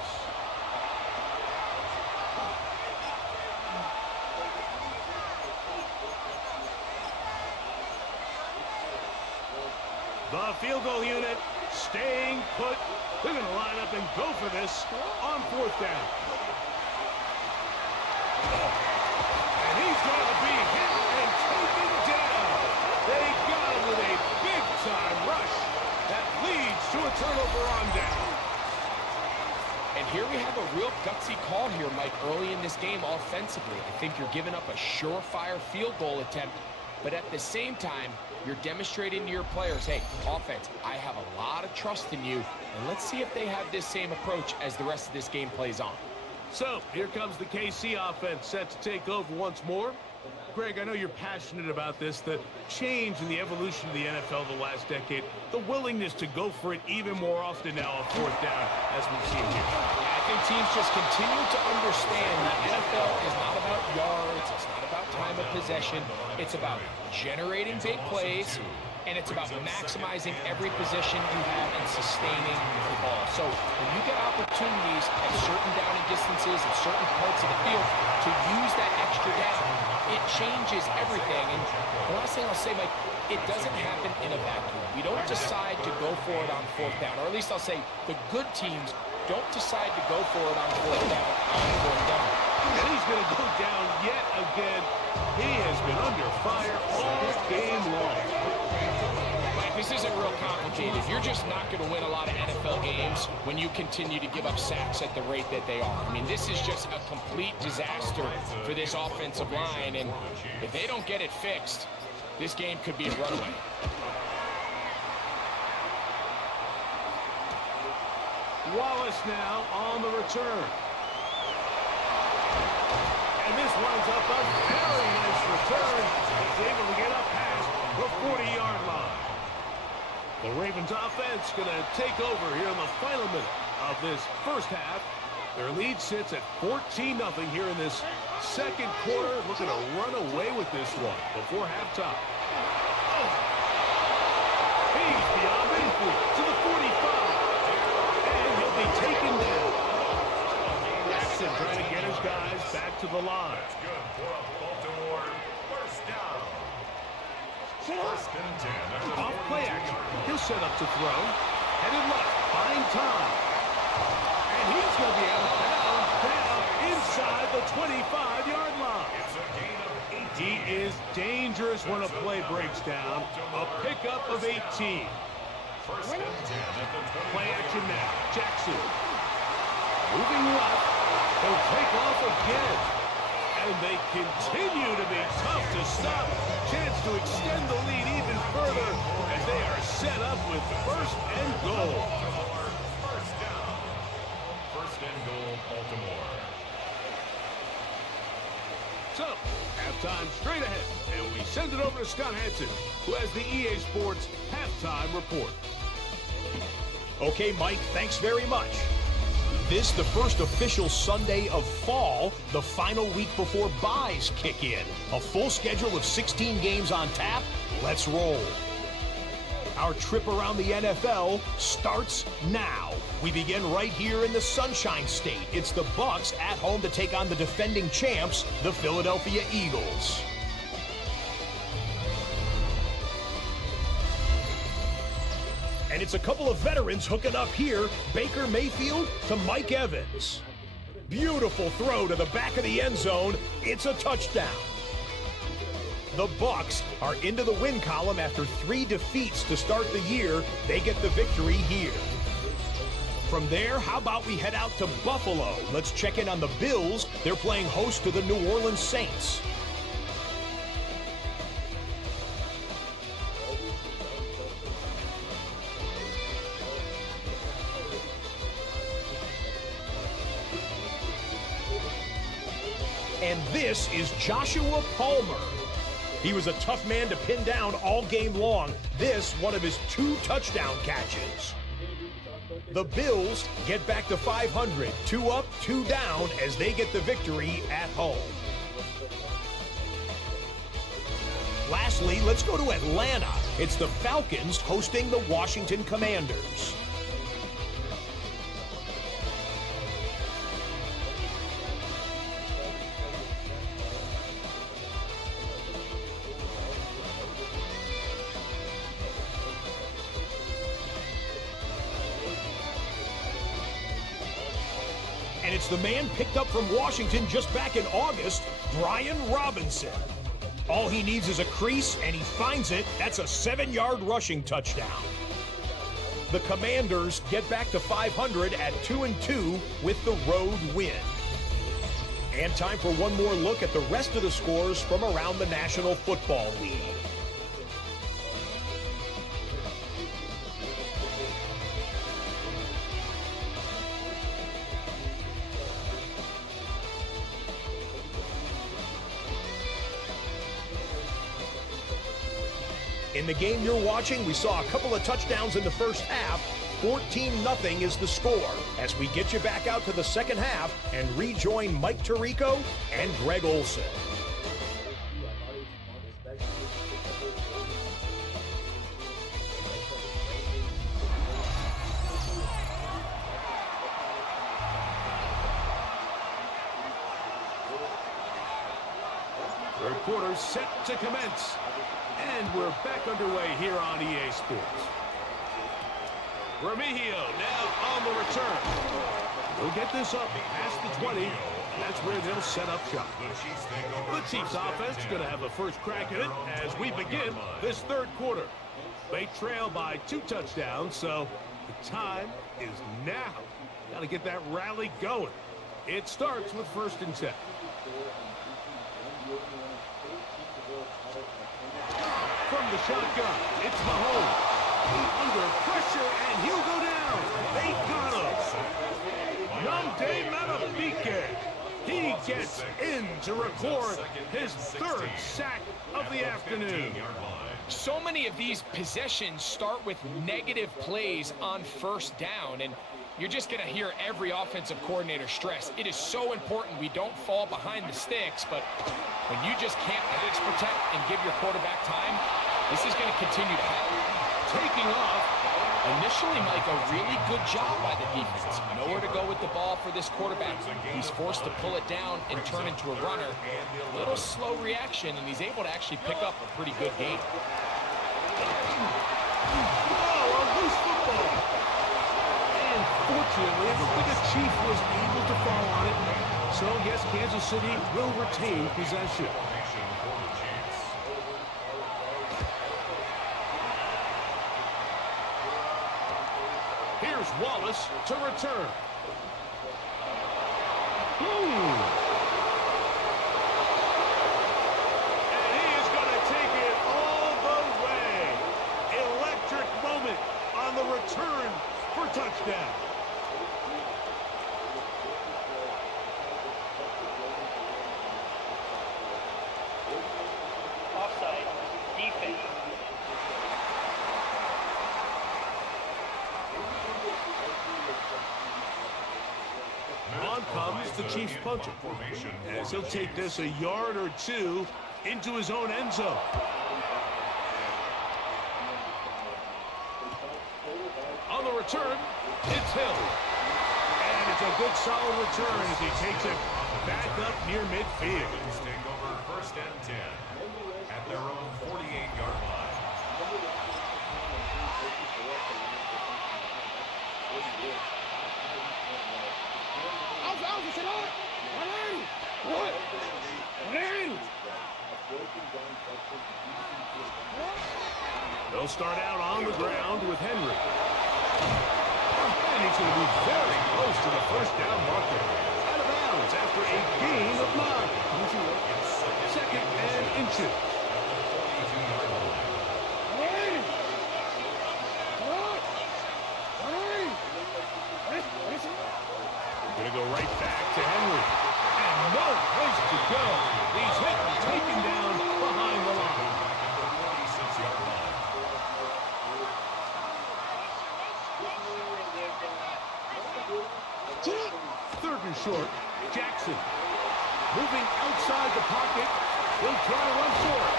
The field goal unit staying put. They're going to line up and go for this on fourth down. And he's going to be hit and taken down. They got him with a big-time rush that leads to a turnover on down. And here we have a real gutsy call here, Mike, early in this game offensively. I think you're giving up a surefire field goal attempt, but at the same time, you're demonstrating to your players, hey, offense, I have a lot of trust in you, and let's see if they have this same approach as the rest of this game plays on. So, here comes the KC offense set to take over once more. Greg, I know you're passionate about this, the change in the evolution of the NFL the last decade, the willingness to go for it even more often now on fourth down, as we've seen here. I think teams just continue to understand the NFL is not about yards, it's not about time of possession, it's about generating big plays, and it's about maximizing every position you have and sustaining the ball. So when you get opportunities at certain down and distances at certain parts of the field to use that extra down, it changes everything. And the last thing I'll say, Mike, it doesn't happen in a vacuum. We don't decide to go for it on fourth down, or at least I'll say the good teams don't decide to go for it on fourth down on fourth down. And he's going to go down yet again. He has been under fire all game long. Mike, this isn't real complicated. You're just not going to win a lot of NFL games when you continue to give up sacks at the rate that they are. I mean, this is just a complete disaster for this offensive line, and if they don't get it fixed, this game could be a runaway. Wallace now on the return. And this winds up a very nice return. He's able to get up past the 40-yard line. The Ravens offense going to take over here in the final minute of this first half. Their lead sits at 14-0 here in this second quarter. Looking to run away with this one before halftime. Oh. He's beyond midfield to the 45. And he'll be taken down. Jackson trying to get his guys back to the line. That's good for a Baltimore first down. First and 10. Off play action. He'll set up to throw. Headed left. Buying time. And he's going to be out of bounds down inside the 25-yard line. It's a gain of 18. He is dangerous when a play breaks down. A pickup of 18. First and 10 at the 20. Play action now. Jackson. Moving left. He'll take off again. And they continue to be tough to stop. Chance to extend the lead even further as they are set up with first and goal. First down. First and goal, Baltimore. So, halftime straight ahead. And we send it over to Scott Hansen, who has the EA Sports halftime report. Okay, Mike, thanks very much. This, the first official Sunday of fall, the final week before buys kick in. A full schedule of 16 games on tap. Let's roll. Our trip around the NFL starts now. We begin right here in the Sunshine State. It's the Bucs at home to take on the defending champs, the Philadelphia Eagles. And it's a couple of veterans hooking up here. Baker Mayfield to Mike Evans. Beautiful throw to the back of the end zone. It's a touchdown. The Bucs are into the win column after 3 defeats to start the year. They get the victory here. From there, how about we head out to Buffalo? Let's check in on the Bills. They're playing host to the New Orleans Saints. And this is Joshua Palmer. He was a tough man to pin down all game long. This, one of his 2 touchdown catches. The Bills get back to 500, 2 up, 2 down as they get the victory at home. Lastly, let's go to Atlanta. It's the Falcons hosting the Washington Commanders. And it's the man picked up from Washington just back in August, Brian Robinson. All he needs is a crease, and he finds it. That's a 7-yard rushing touchdown. The Commanders get back to 500 at 2-2 with the road win. And time for one more look at the rest of the scores from around the National Football League. In the game you're watching, we saw a couple of touchdowns in the first half. 14-0 is the score as we get you back out to the second half and rejoin Mike Tirico and Greg Olson. Third quarter set to commence. And we're back underway here on EA Sports. Remigio now on the return. They'll get this up past the 20. That's where they'll set up shop. The Chiefs offense is going to have a first crack at it as we begin this third quarter. They trail by 2 touchdowns, so the time is now. Got to get that rally going. It starts with 1st and 10. From the shotgun, it's Mahomes. Under pressure, and he'll go down. They got him. Namde Matabike. He gets in to record his 3rd sack of the afternoon. So many of these possessions start with negative plays on 1st down, and you're just going to hear every offensive coordinator stress. It is so important we don't fall behind the sticks, but when you just can't pass protect and give your quarterback time, this is going to continue to happen. Taking off. Initially, Mike, a really good job by the defense. Nowhere to go with the ball for this quarterback. He's forced to pull it down and turn into a runner. A little slow reaction, and he's able to actually pick up a pretty good game. Oh, a loose football. And fortunately, I don't think a Chief was able to fall on it. So, yes, Kansas City will retain possession. Here's Wallace to return. touchdown. Offside. Defense. On comes the Chiefs punter, as he'll take this a yard or two into his own end zone. On the return, it's Hill. And it's a good solid return as he takes it back up near midfield. Take over first and 10 at their own 48-yard line. They'll start out on the ground with Henry. And he's going to be very close to the first down marker. Out of bounds after a gain of 9. Second and inches. Going to go right back to Henry. And no place to go. He's hit and taken down behind the line. 46-yard line. Third and short, Jackson. Moving outside the pocket. He'll try to run for it.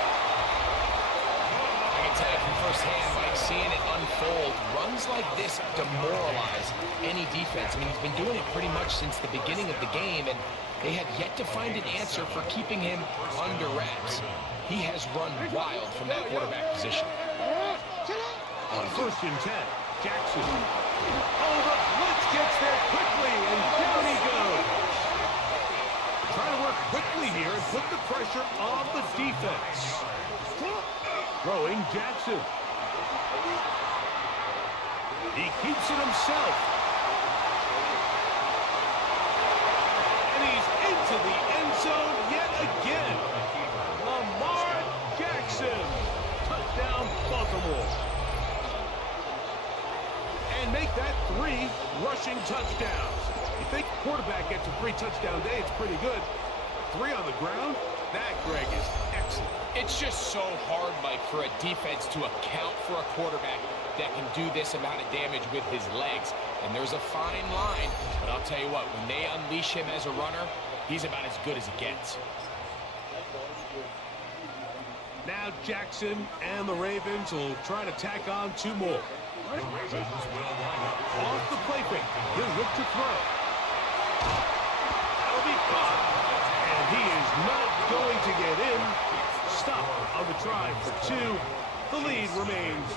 I can tell you from firsthand, Mike, seeing it unfold, runs like this demoralize any defense. I mean, he's been doing it pretty much since the beginning of the game, and they have yet to find an answer for keeping him under wraps. He has run wild from that quarterback position. On first and 10, Jackson. Oh, the blitz gets there quickly, and down he goes. Trying to work quickly here and put the pressure on the defense. Throwing Jackson. He keeps it himself. And he's into the end zone yet again. Lamar Jackson. Touchdown, Baltimore. And make that 3 rushing touchdowns. You think quarterback gets a 3-touchdown day, it's pretty good. 3 on the ground? That, Greg, is excellent. It's just so hard, Mike, for a defense to account for a quarterback that can do this amount of damage with his legs. And there's a fine line, but I'll tell you what, when they unleash him as a runner, he's about as good as it gets. Now Jackson and the Ravens will try to tack on 2 more. Off the play fake, he'll look to throw. That'll be caught. And he is not going to get in. Stop on the try for 2. The lead remains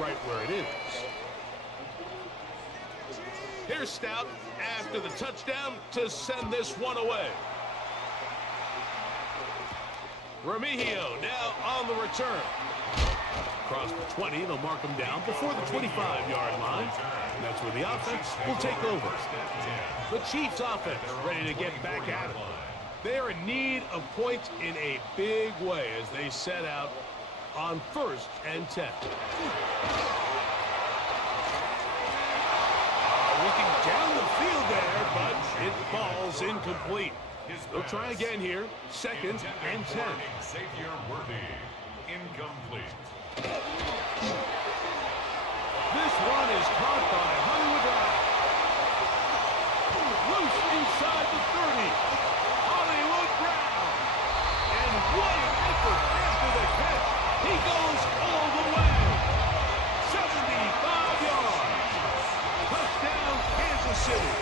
right where it is. Here's Stout after the touchdown to send this one away. Remigio now on the return. Across the 20, they'll mark him down before the 25-yard line. And that's where the offense will take over. The Chiefs offense ready to get back at it. They are in need of points in a big way as they set out on first and 10. Looking down the field there, but it falls incomplete. They'll try again here. Second and 10. Xavier Worthy. Incomplete. This one is caught by Hollywood Brown. Loose inside the 30. Hollywood Brown. And what an effort after the catch. He goes all the way. 75 yards. Touchdown, Kansas City.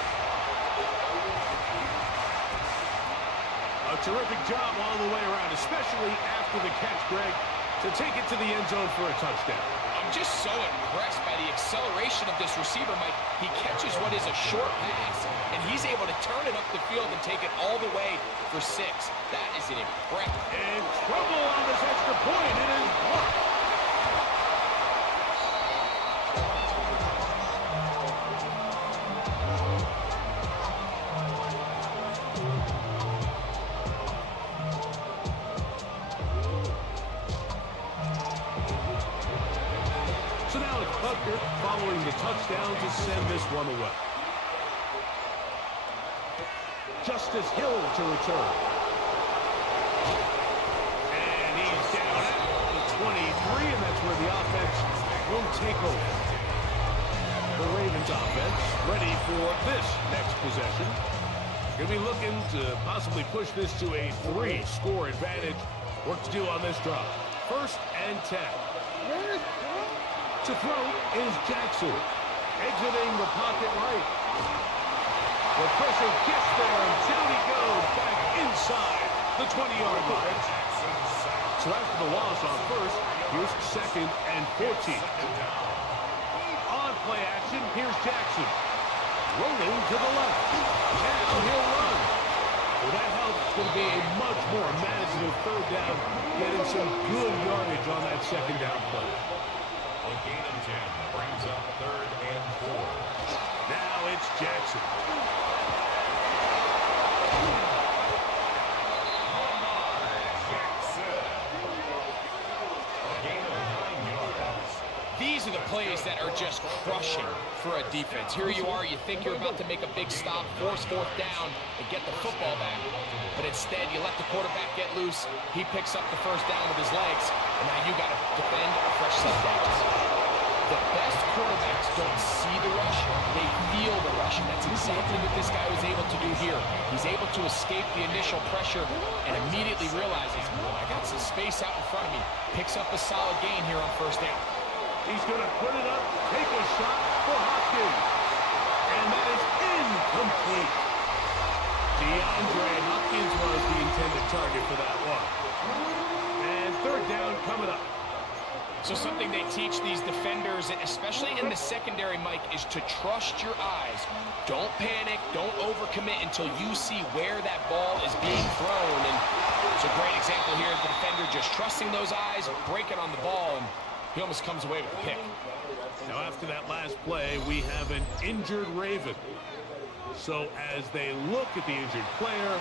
A terrific job all the way around, especially after the catch, Greg, to take it to the end zone for a touchdown. I'm just so impressed by the acceleration of this receiver, Mike. He catches what is a short pass, and he's able to turn it up the field and take it all the way for 6. That is an impressive. And trouble on this extra point. It is blocked. So now it's Butker following the touchdown to send this one away. Justice Hill to return. And he's down at the 23, and that's where the offense will take over. The Ravens offense ready for this next possession. Going to be looking to possibly push this to a 3-score advantage. Work to do on this drive. 1st and 10. To throw is Jackson. Exiting the pocket right. The pressure gets there, and down he goes back inside the 20-yard line. So after the loss on 1st, here's 2nd and 14. On play action, here's Jackson. Rolling to the left. And he'll run. Well, that helps. It's going to be a much more manageable 3rd down, getting some good yardage on that 2nd down play. A gain of 10 brings up 3rd and 4. Now it's Jackson. These are the plays that are just crushing for a defense. Here you are, you think you're about to make a big stop, force 4th down, and get the football back. But instead, you let the quarterback get loose. He picks up the 1st down with his legs, and now you got to defend a fresh set of downs. The best quarterbacks don't see the rush, they feel the rush, and that's exactly what this guy was able to do here. He's able to escape the initial pressure and immediately realizes, I got some space out in front of me. Picks up a solid gain here on 1st down. He's going to put it up, take a shot for Hopkins. And that is incomplete. DeAndre Hopkins was the intended target for that one. And 3rd down coming up. So something they teach these defenders, especially in the secondary, Mike, is to trust your eyes. Don't panic, don't overcommit until you see where that ball is being thrown. And it's a great example here of the defender just trusting those eyes, breaking on the ball, and he almost comes away with the pick. Now after that last play, we have an injured Raven. So as they look at the injured player,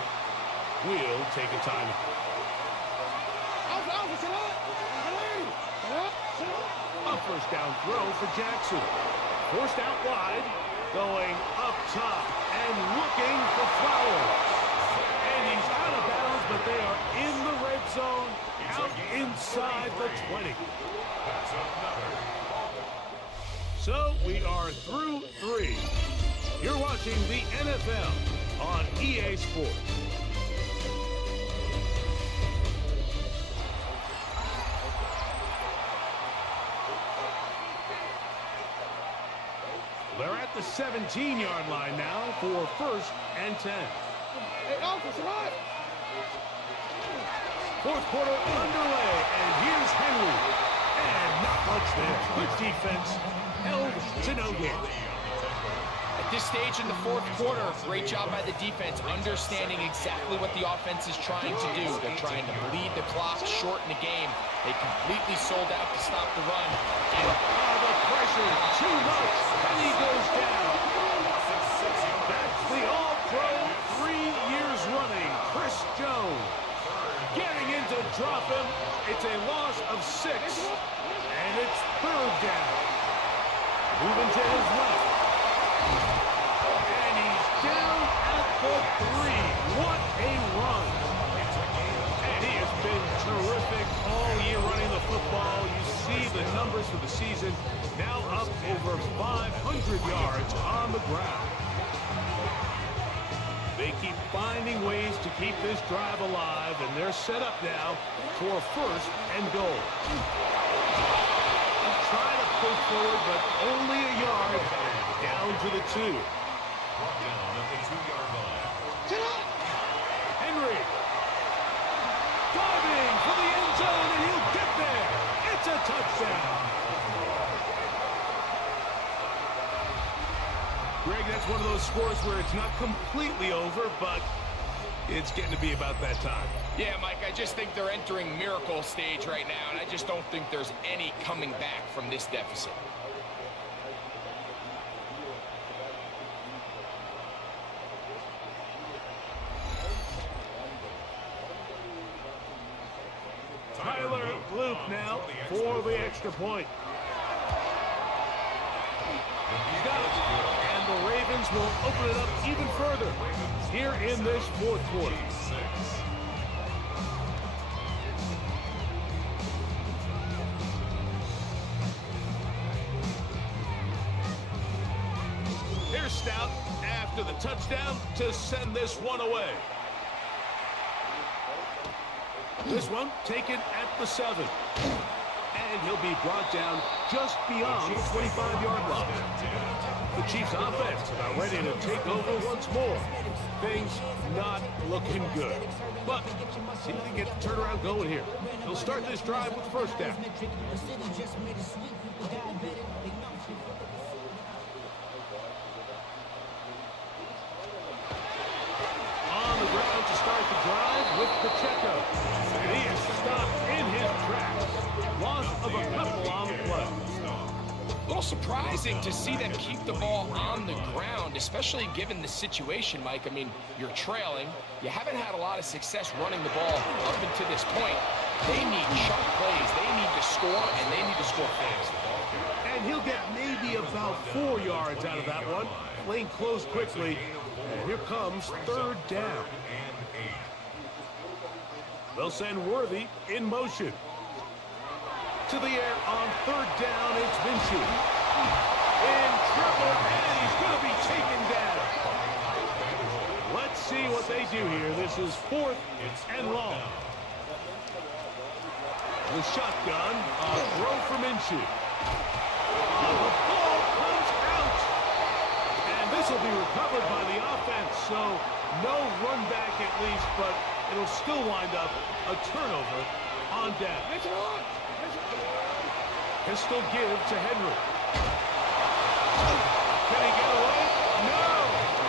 we'll take a timeout. A 1st down throw for Jackson. Forced out wide, going up top and looking for Flowers. And he's out of bounds, but they are in the red zone, out inside the 20. So we are through 3. You're watching the NFL on EA Sports. They're at the 17-yard line now for 1st and 10. Hey, offensive line. 4th quarter underway, and here's Henry. And not much there. Good defense, held to no gain. At this stage in the 4th quarter, great job by the defense, understanding exactly what the offense is trying to do. They're trying to bleed the clock, shorten the game. They completely sold out to stop the run. And the pressure, too much, and he goes down. That's the All-Pro 3 years running, Chris Jones. Getting in to drop him. It's a loss of 6, and it's 3rd down. Moving to his left. And he's down at the 3. What a run. And he has been terrific all year running the football. You see the numbers for the season. Now up over 500 yards on the ground. They keep finding ways to keep this drive alive, and they're set up now for 1st and goal. Try to push forward, but only a yard down to the 2. Down at the 2-yard line. Henry. Diving for the end zone, and he'll get there. It's a touchdown. Greg, that's one of those scores where it's not completely over, but it's getting to be about that time. Yeah, Mike, I just think they're entering miracle stage right now, and I just don't think there's any coming back from this deficit. Tyler Luke now for the extra point. Ravens will open it up even further here in this fourth quarter. Here's Stout after the touchdown to send this one away. This one taken at the 7. And he'll be brought down just beyond the 25-yard line. The Chiefs offense about ready to take over once more. Things not looking good. But see if they can get the turnaround going here. They'll start this drive with the first down. On the ground to start the drive with Pacheco. And he is stopped in his tracks. Loss of a couple on the play. A little surprising to see them keep the ball on the ground, especially given the situation, Mike. I mean, you're trailing. You haven't had a lot of success running the ball up until this point. They need sharp plays. They need to score, and they need to score fast. And he'll get maybe about 4 yards out of that one. Lane closed quickly. And here comes third down. They'll send Worthy in motion. To the air on third down, it's Minshew. In trouble, and he's going to be taken down. Let's see what they do here. This is 4th and long. The shotgun, a throw for Minshew. The ball comes out. And this will be recovered by the offense, so no run back at least, but it'll still wind up a turnover on down. Pistol give to Henry. Can he get away? No!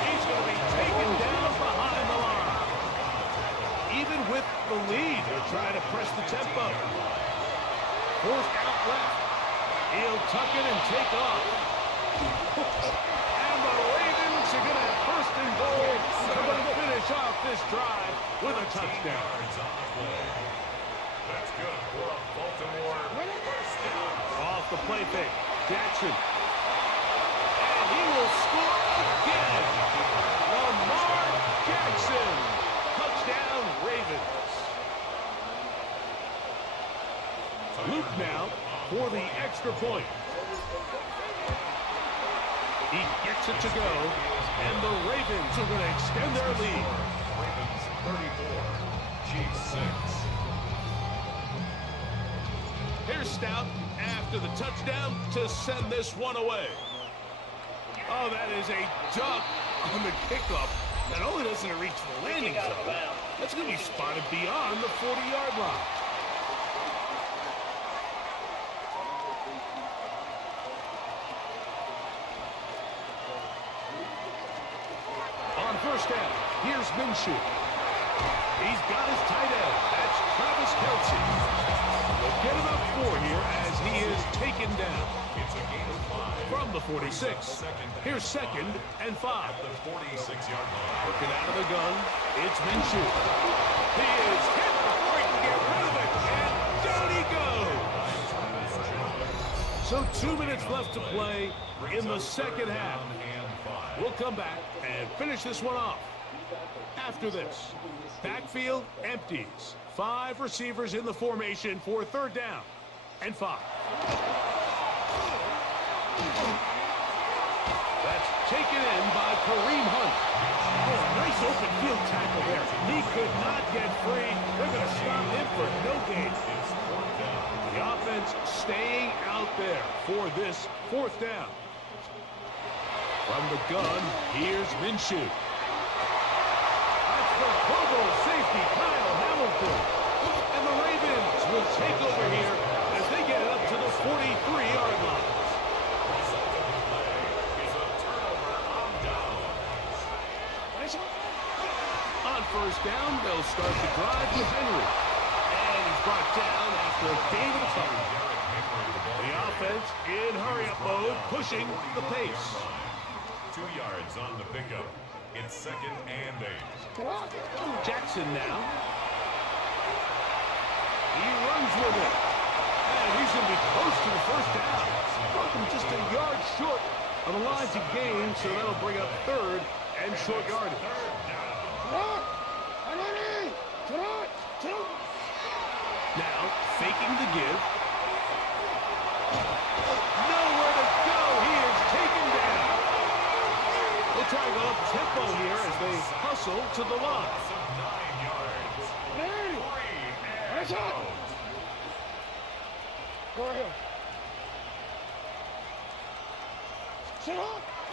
He's going to be taken down behind the line. Even with the lead, they're trying to press the tempo. 4th out left. He'll tuck it and take off. And the Ravens are going to have 1st and goal. They're going to finish off this drive with a touchdown. That's good for a Baltimore first down. Off the play fake, Jackson. And he will score again. Lamar Jackson. Touchdown, Ravens. Luke now for the extra point. He gets it to go, and the Ravens are going to extend their lead. Ravens 34, Chiefs 6. Here's Stout after the touchdown to send this one away. Oh, that is a duck on the kickoff. Not only doesn't it reach the landing zone, that's going to be spotted beyond the 40-yard line. On first down, here's Minshew. He's got his tight end. That's Travis Kelce. We'll get about 4 here as he is taken down. It's a gain of 5. From the 46. Here's 2nd and 5. The 46-yard line. Looking out of the gun, it's Minshew. He is hit before he can get rid of it, and down he goes. So 2 minutes left to play in the second half. We'll come back and finish this one off. After this, backfield empties. 5 receivers in the formation for 3rd down and 5. That's taken in by Kareem Hunt. Oh, nice open field tackle there. He could not get free. They're going to stop him for no gain. The offense staying out there for this 4th down. From the gun, here's Minshew. That's the Pro Bowl safety, Kyle Hamilton. And the Ravens will take over here as they get it up to the 43-yard line. On first down, they'll start the drive with Henry. And he's brought down after a gain of 5. The offense in hurry-up mode, pushing the pace. 2 yards on the pickup. It's 2nd and 8. Jackson now. He runs with it. And he's going to be close to the first down. Broken just a yard short on the line to gain, so that'll bring up third and short yardage. Now, faking the give. Nowhere to go. He is taken down. They try to go up tempo here as they hustle to the line.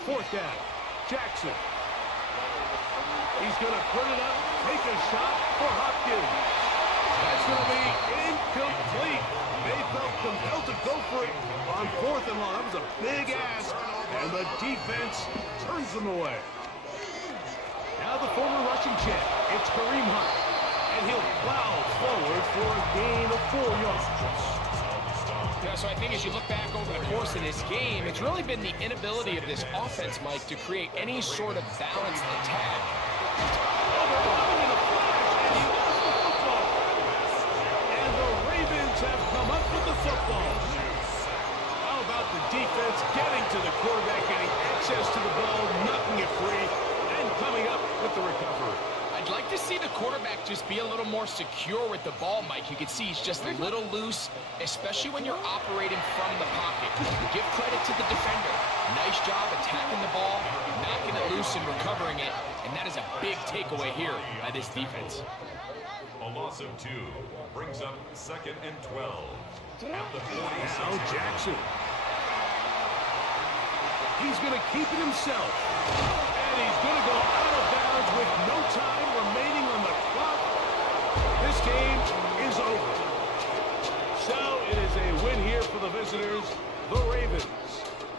Fourth down. Jackson. He's going to put it up, take a shot for Hopkins. That's going to be incomplete. They felt compelled to go for it on fourth and long. That was a big ask, and the defense turns them away. Now the former rushing champ, it's Kareem Hunt, and he'll plow forward for a gain of 4 yards. Yeah, so I think as you look back over the course of this game, it's really been the inability of this offense, Mike, to create any sort of balanced attack. Overrun in a flash, and he lost the football. And the Ravens have come up with the football. How about the defense getting to the quarterback, getting access to the ball, knocking it free, and coming up with the recovery? I'd like to see the quarterback just be a little more secure with the ball, Mike. You can see he's just a little loose, especially when you're operating from the pocket. Give credit to the defender. Nice job attacking the ball, knocking it loose and recovering it, and that is a big takeaway here by this defense. A loss of 2 brings up 2nd and 12. At the 46. Now Jackson. He's going to keep it himself. And he's going to go out of bounds with no time remaining on the clock. This game is over. So it is a win here for the visitors, the Ravens.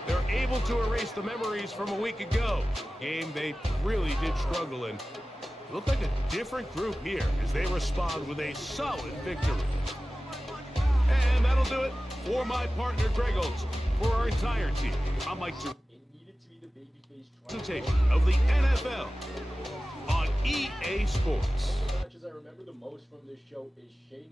They're able to erase the memories from a week ago. Game they really did struggle in. It looked like a different group here as they respond with a solid victory. And that'll do it for my partner, Greg Olson. For our entire team, I'm Mike Drew. Presentation of the NFL on EA Sports. Matches I remember the most from this show is Shane